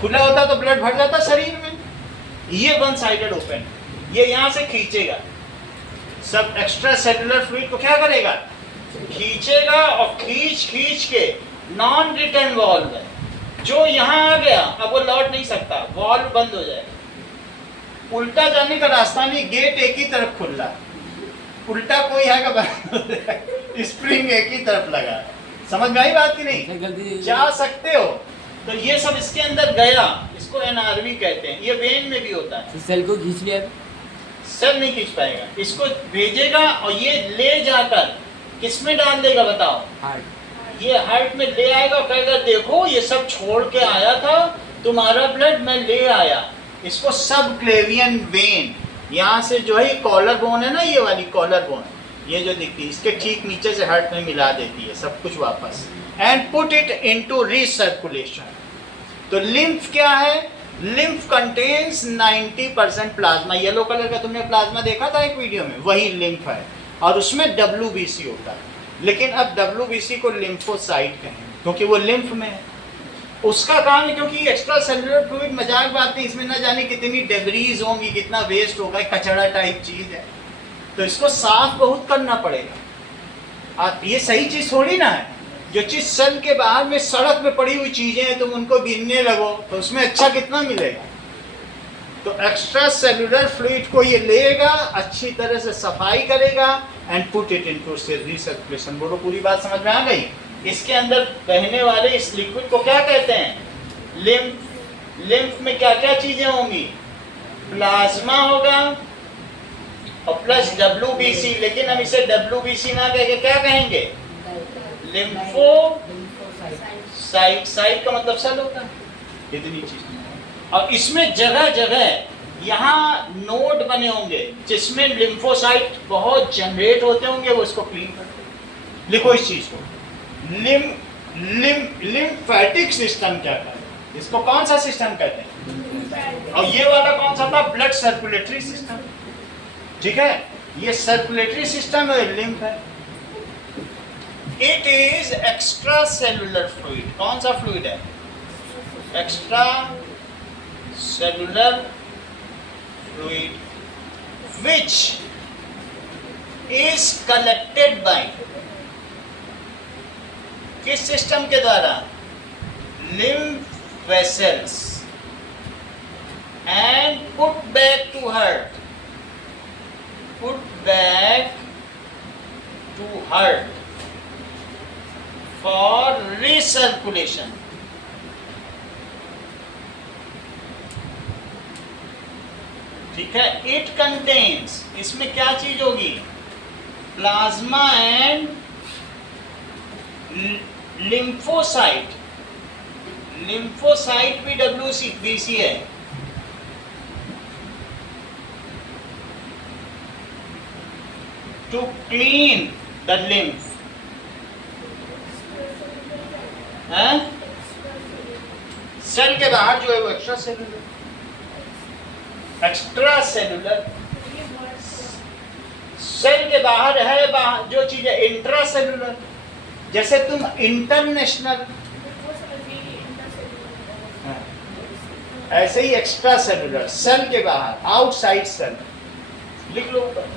खुला होता तो ब्लड भर जाता शरीर में। ये वन साइडेड ओपन, ये यहाँ से खींचेगा सब एक्स्ट्रा सेलुलर फ्लूइड को, क्या करेगा? खींचेगा, और खींच खींच के नॉन रिटर्न वॉल्व है जो यहाँ आ गया, अब वो लौट नहीं सकता, वॉल्व बंद हो जाएगा। उल्टा जाने का रास्ता नहीं, गेट एक ही तरफ खुल रहा, उल्टा कोई है बंद, स्प्रिंग एक ही तरफ लगा। समझ में आई बात की नहीं? जा सकते हो। तो ये सब इसके अंदर गया, इसको एनआरवी कहते हैं। ये वेन में भी होता है। सेल को खींच लिया, सेल नहीं खींच पाएगा, इसको भेजेगा और ये ले जाकर किस में डाल देगा बताओ? हार्ट। ये हार्ट में ले आएगा और कहेगा देखो ये सब छोड़ के आया था, तुम्हारा ब्लड मैं ले आया। इसको सब क्लेवियन वेन, यहाँ से जो है कॉलर बोन है ना, ये वाली कॉलर बोन, ये जो दिखती है, इसके ठीक नीचे से हार्ट में मिला देती है सब कुछ वापस, and put it into recirculation. तो लिम्फ क्या है? Lymph contains 90% plasma. Yellow colour का तुमने प्लाज्मा देखा था एक वीडियो में, वही लिम्फ है, और उसमें WBC होता है। लेकिन अब WBC को लिम्फोसाइट कहें क्योंकि वो लिम्फ में है। उसका काम है, क्योंकि एक्स्ट्रा सेलुलर फ्लूइड मजाक बात नहीं, इसमें ना जाने कितनी डेब्रीज होंगी, कितना वेस्ट होगा, कचड़ा टाइप चीज है, तो इसको साफ बहुत करना पड़ेगा। आप ये सही चीज थोड़ी ना है, जो चीज सेल के बाहर में सड़क में पड़ी हुई चीजें हैं, तुम उनको बीनने लगो तो उसमें अच्छा कितना मिलेगा। तो एक्स्ट्रा सेलुलर फ्लूइड को ये लेगा, अच्छी तरह से सफाई करेगा, and put it into recirculation. बोलो पूरी बात समझ में आ गई? इसके अंदर बहने वाले इस लिक्विड को क्या कहते हैं? लिम्फ। लिम्फ में क्या क्या चीजें होंगी? प्लाज्मा होगा और प्लस WBC, लेकिन हम इसे WBC ना कह के क्या कहेंगे? Lympho site. साइट का मतलब सेल होता है, इतनी चीज। और इसमें जगह जगह यहाँ नोड बने होंगे जिसमें लिम्फोसाइट बहुत जनरेट होते होंगे, वो इसको क्लीन करते हैं। लिखो इस चीज को, लिम्फेटिक सिस्टम क्या कहते हैं? इसको कौन सा सिस्टम कहते हैं? और ये वाला कौन सा था? Blood circulatory system. ठीक है, ये सर्कुलेटरी सिस्टम है, लिम्फ है। It is extra cellular fluid. कौन सा फ्लूइड है? Extra cellular fluid which is collected by, किस सिस्टम के द्वारा? lymph vessels and put back to heart, put back to heart for recirculation. ठीक है, इट कंटेन्स, इसमें क्या चीज होगी, प्लाज्मा एंड लिम्फोसाइट, लिम्फोसाइट भी WBC है। To clean the lymph, cell के बाहर जो है वो extracellular, extracellular, cell के बाहर है जो चीज है इंट्रा सेलुलर, जैसे तुम इंटरनेशनल, ऐसे ही एक्स्ट्रा सेलुलर, सेल के बाहर, आउटसाइड सेल, लिख लो ऊपर,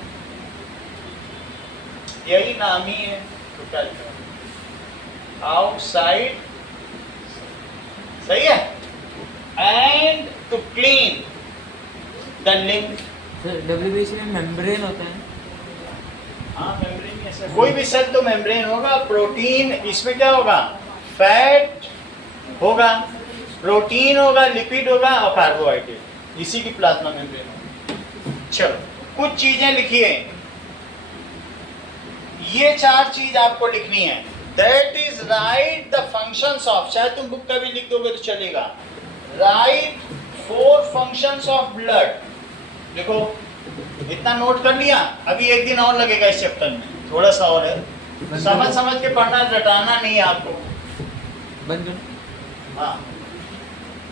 यही नाम ही है, आउटसाइड, सही है, and to clean the lymph. Sir WBC में मेम्ब्रेन होता है। हाँ मेम्ब्रेन, ऐसा कोई भी सेल तो मेम्ब्रेन होगा, प्रोटीन, इसमें क्या होगा, फैट होगा, प्रोटीन होगा, लिपिड होगा और कार्बोहाइड्रेट, इसी की प्लाज्मा मेम्ब्रेन होगी। चलो कुछ चीजें लिखिए, ये 4 चीज आपको लिखनी है। That is right the functions of, शायद तुम बुक का भी लिख दोगे तो चलेगा, राइट 4 फंक्शंस ऑफ ब्लड। देखो इतना नोट कर लिया, अभी एक दिन और लगेगा इस चैप्टर में, थोड़ा सा और है, समझ के पढ़ना, रटाना नहीं है आपको। बंद कर। हाँ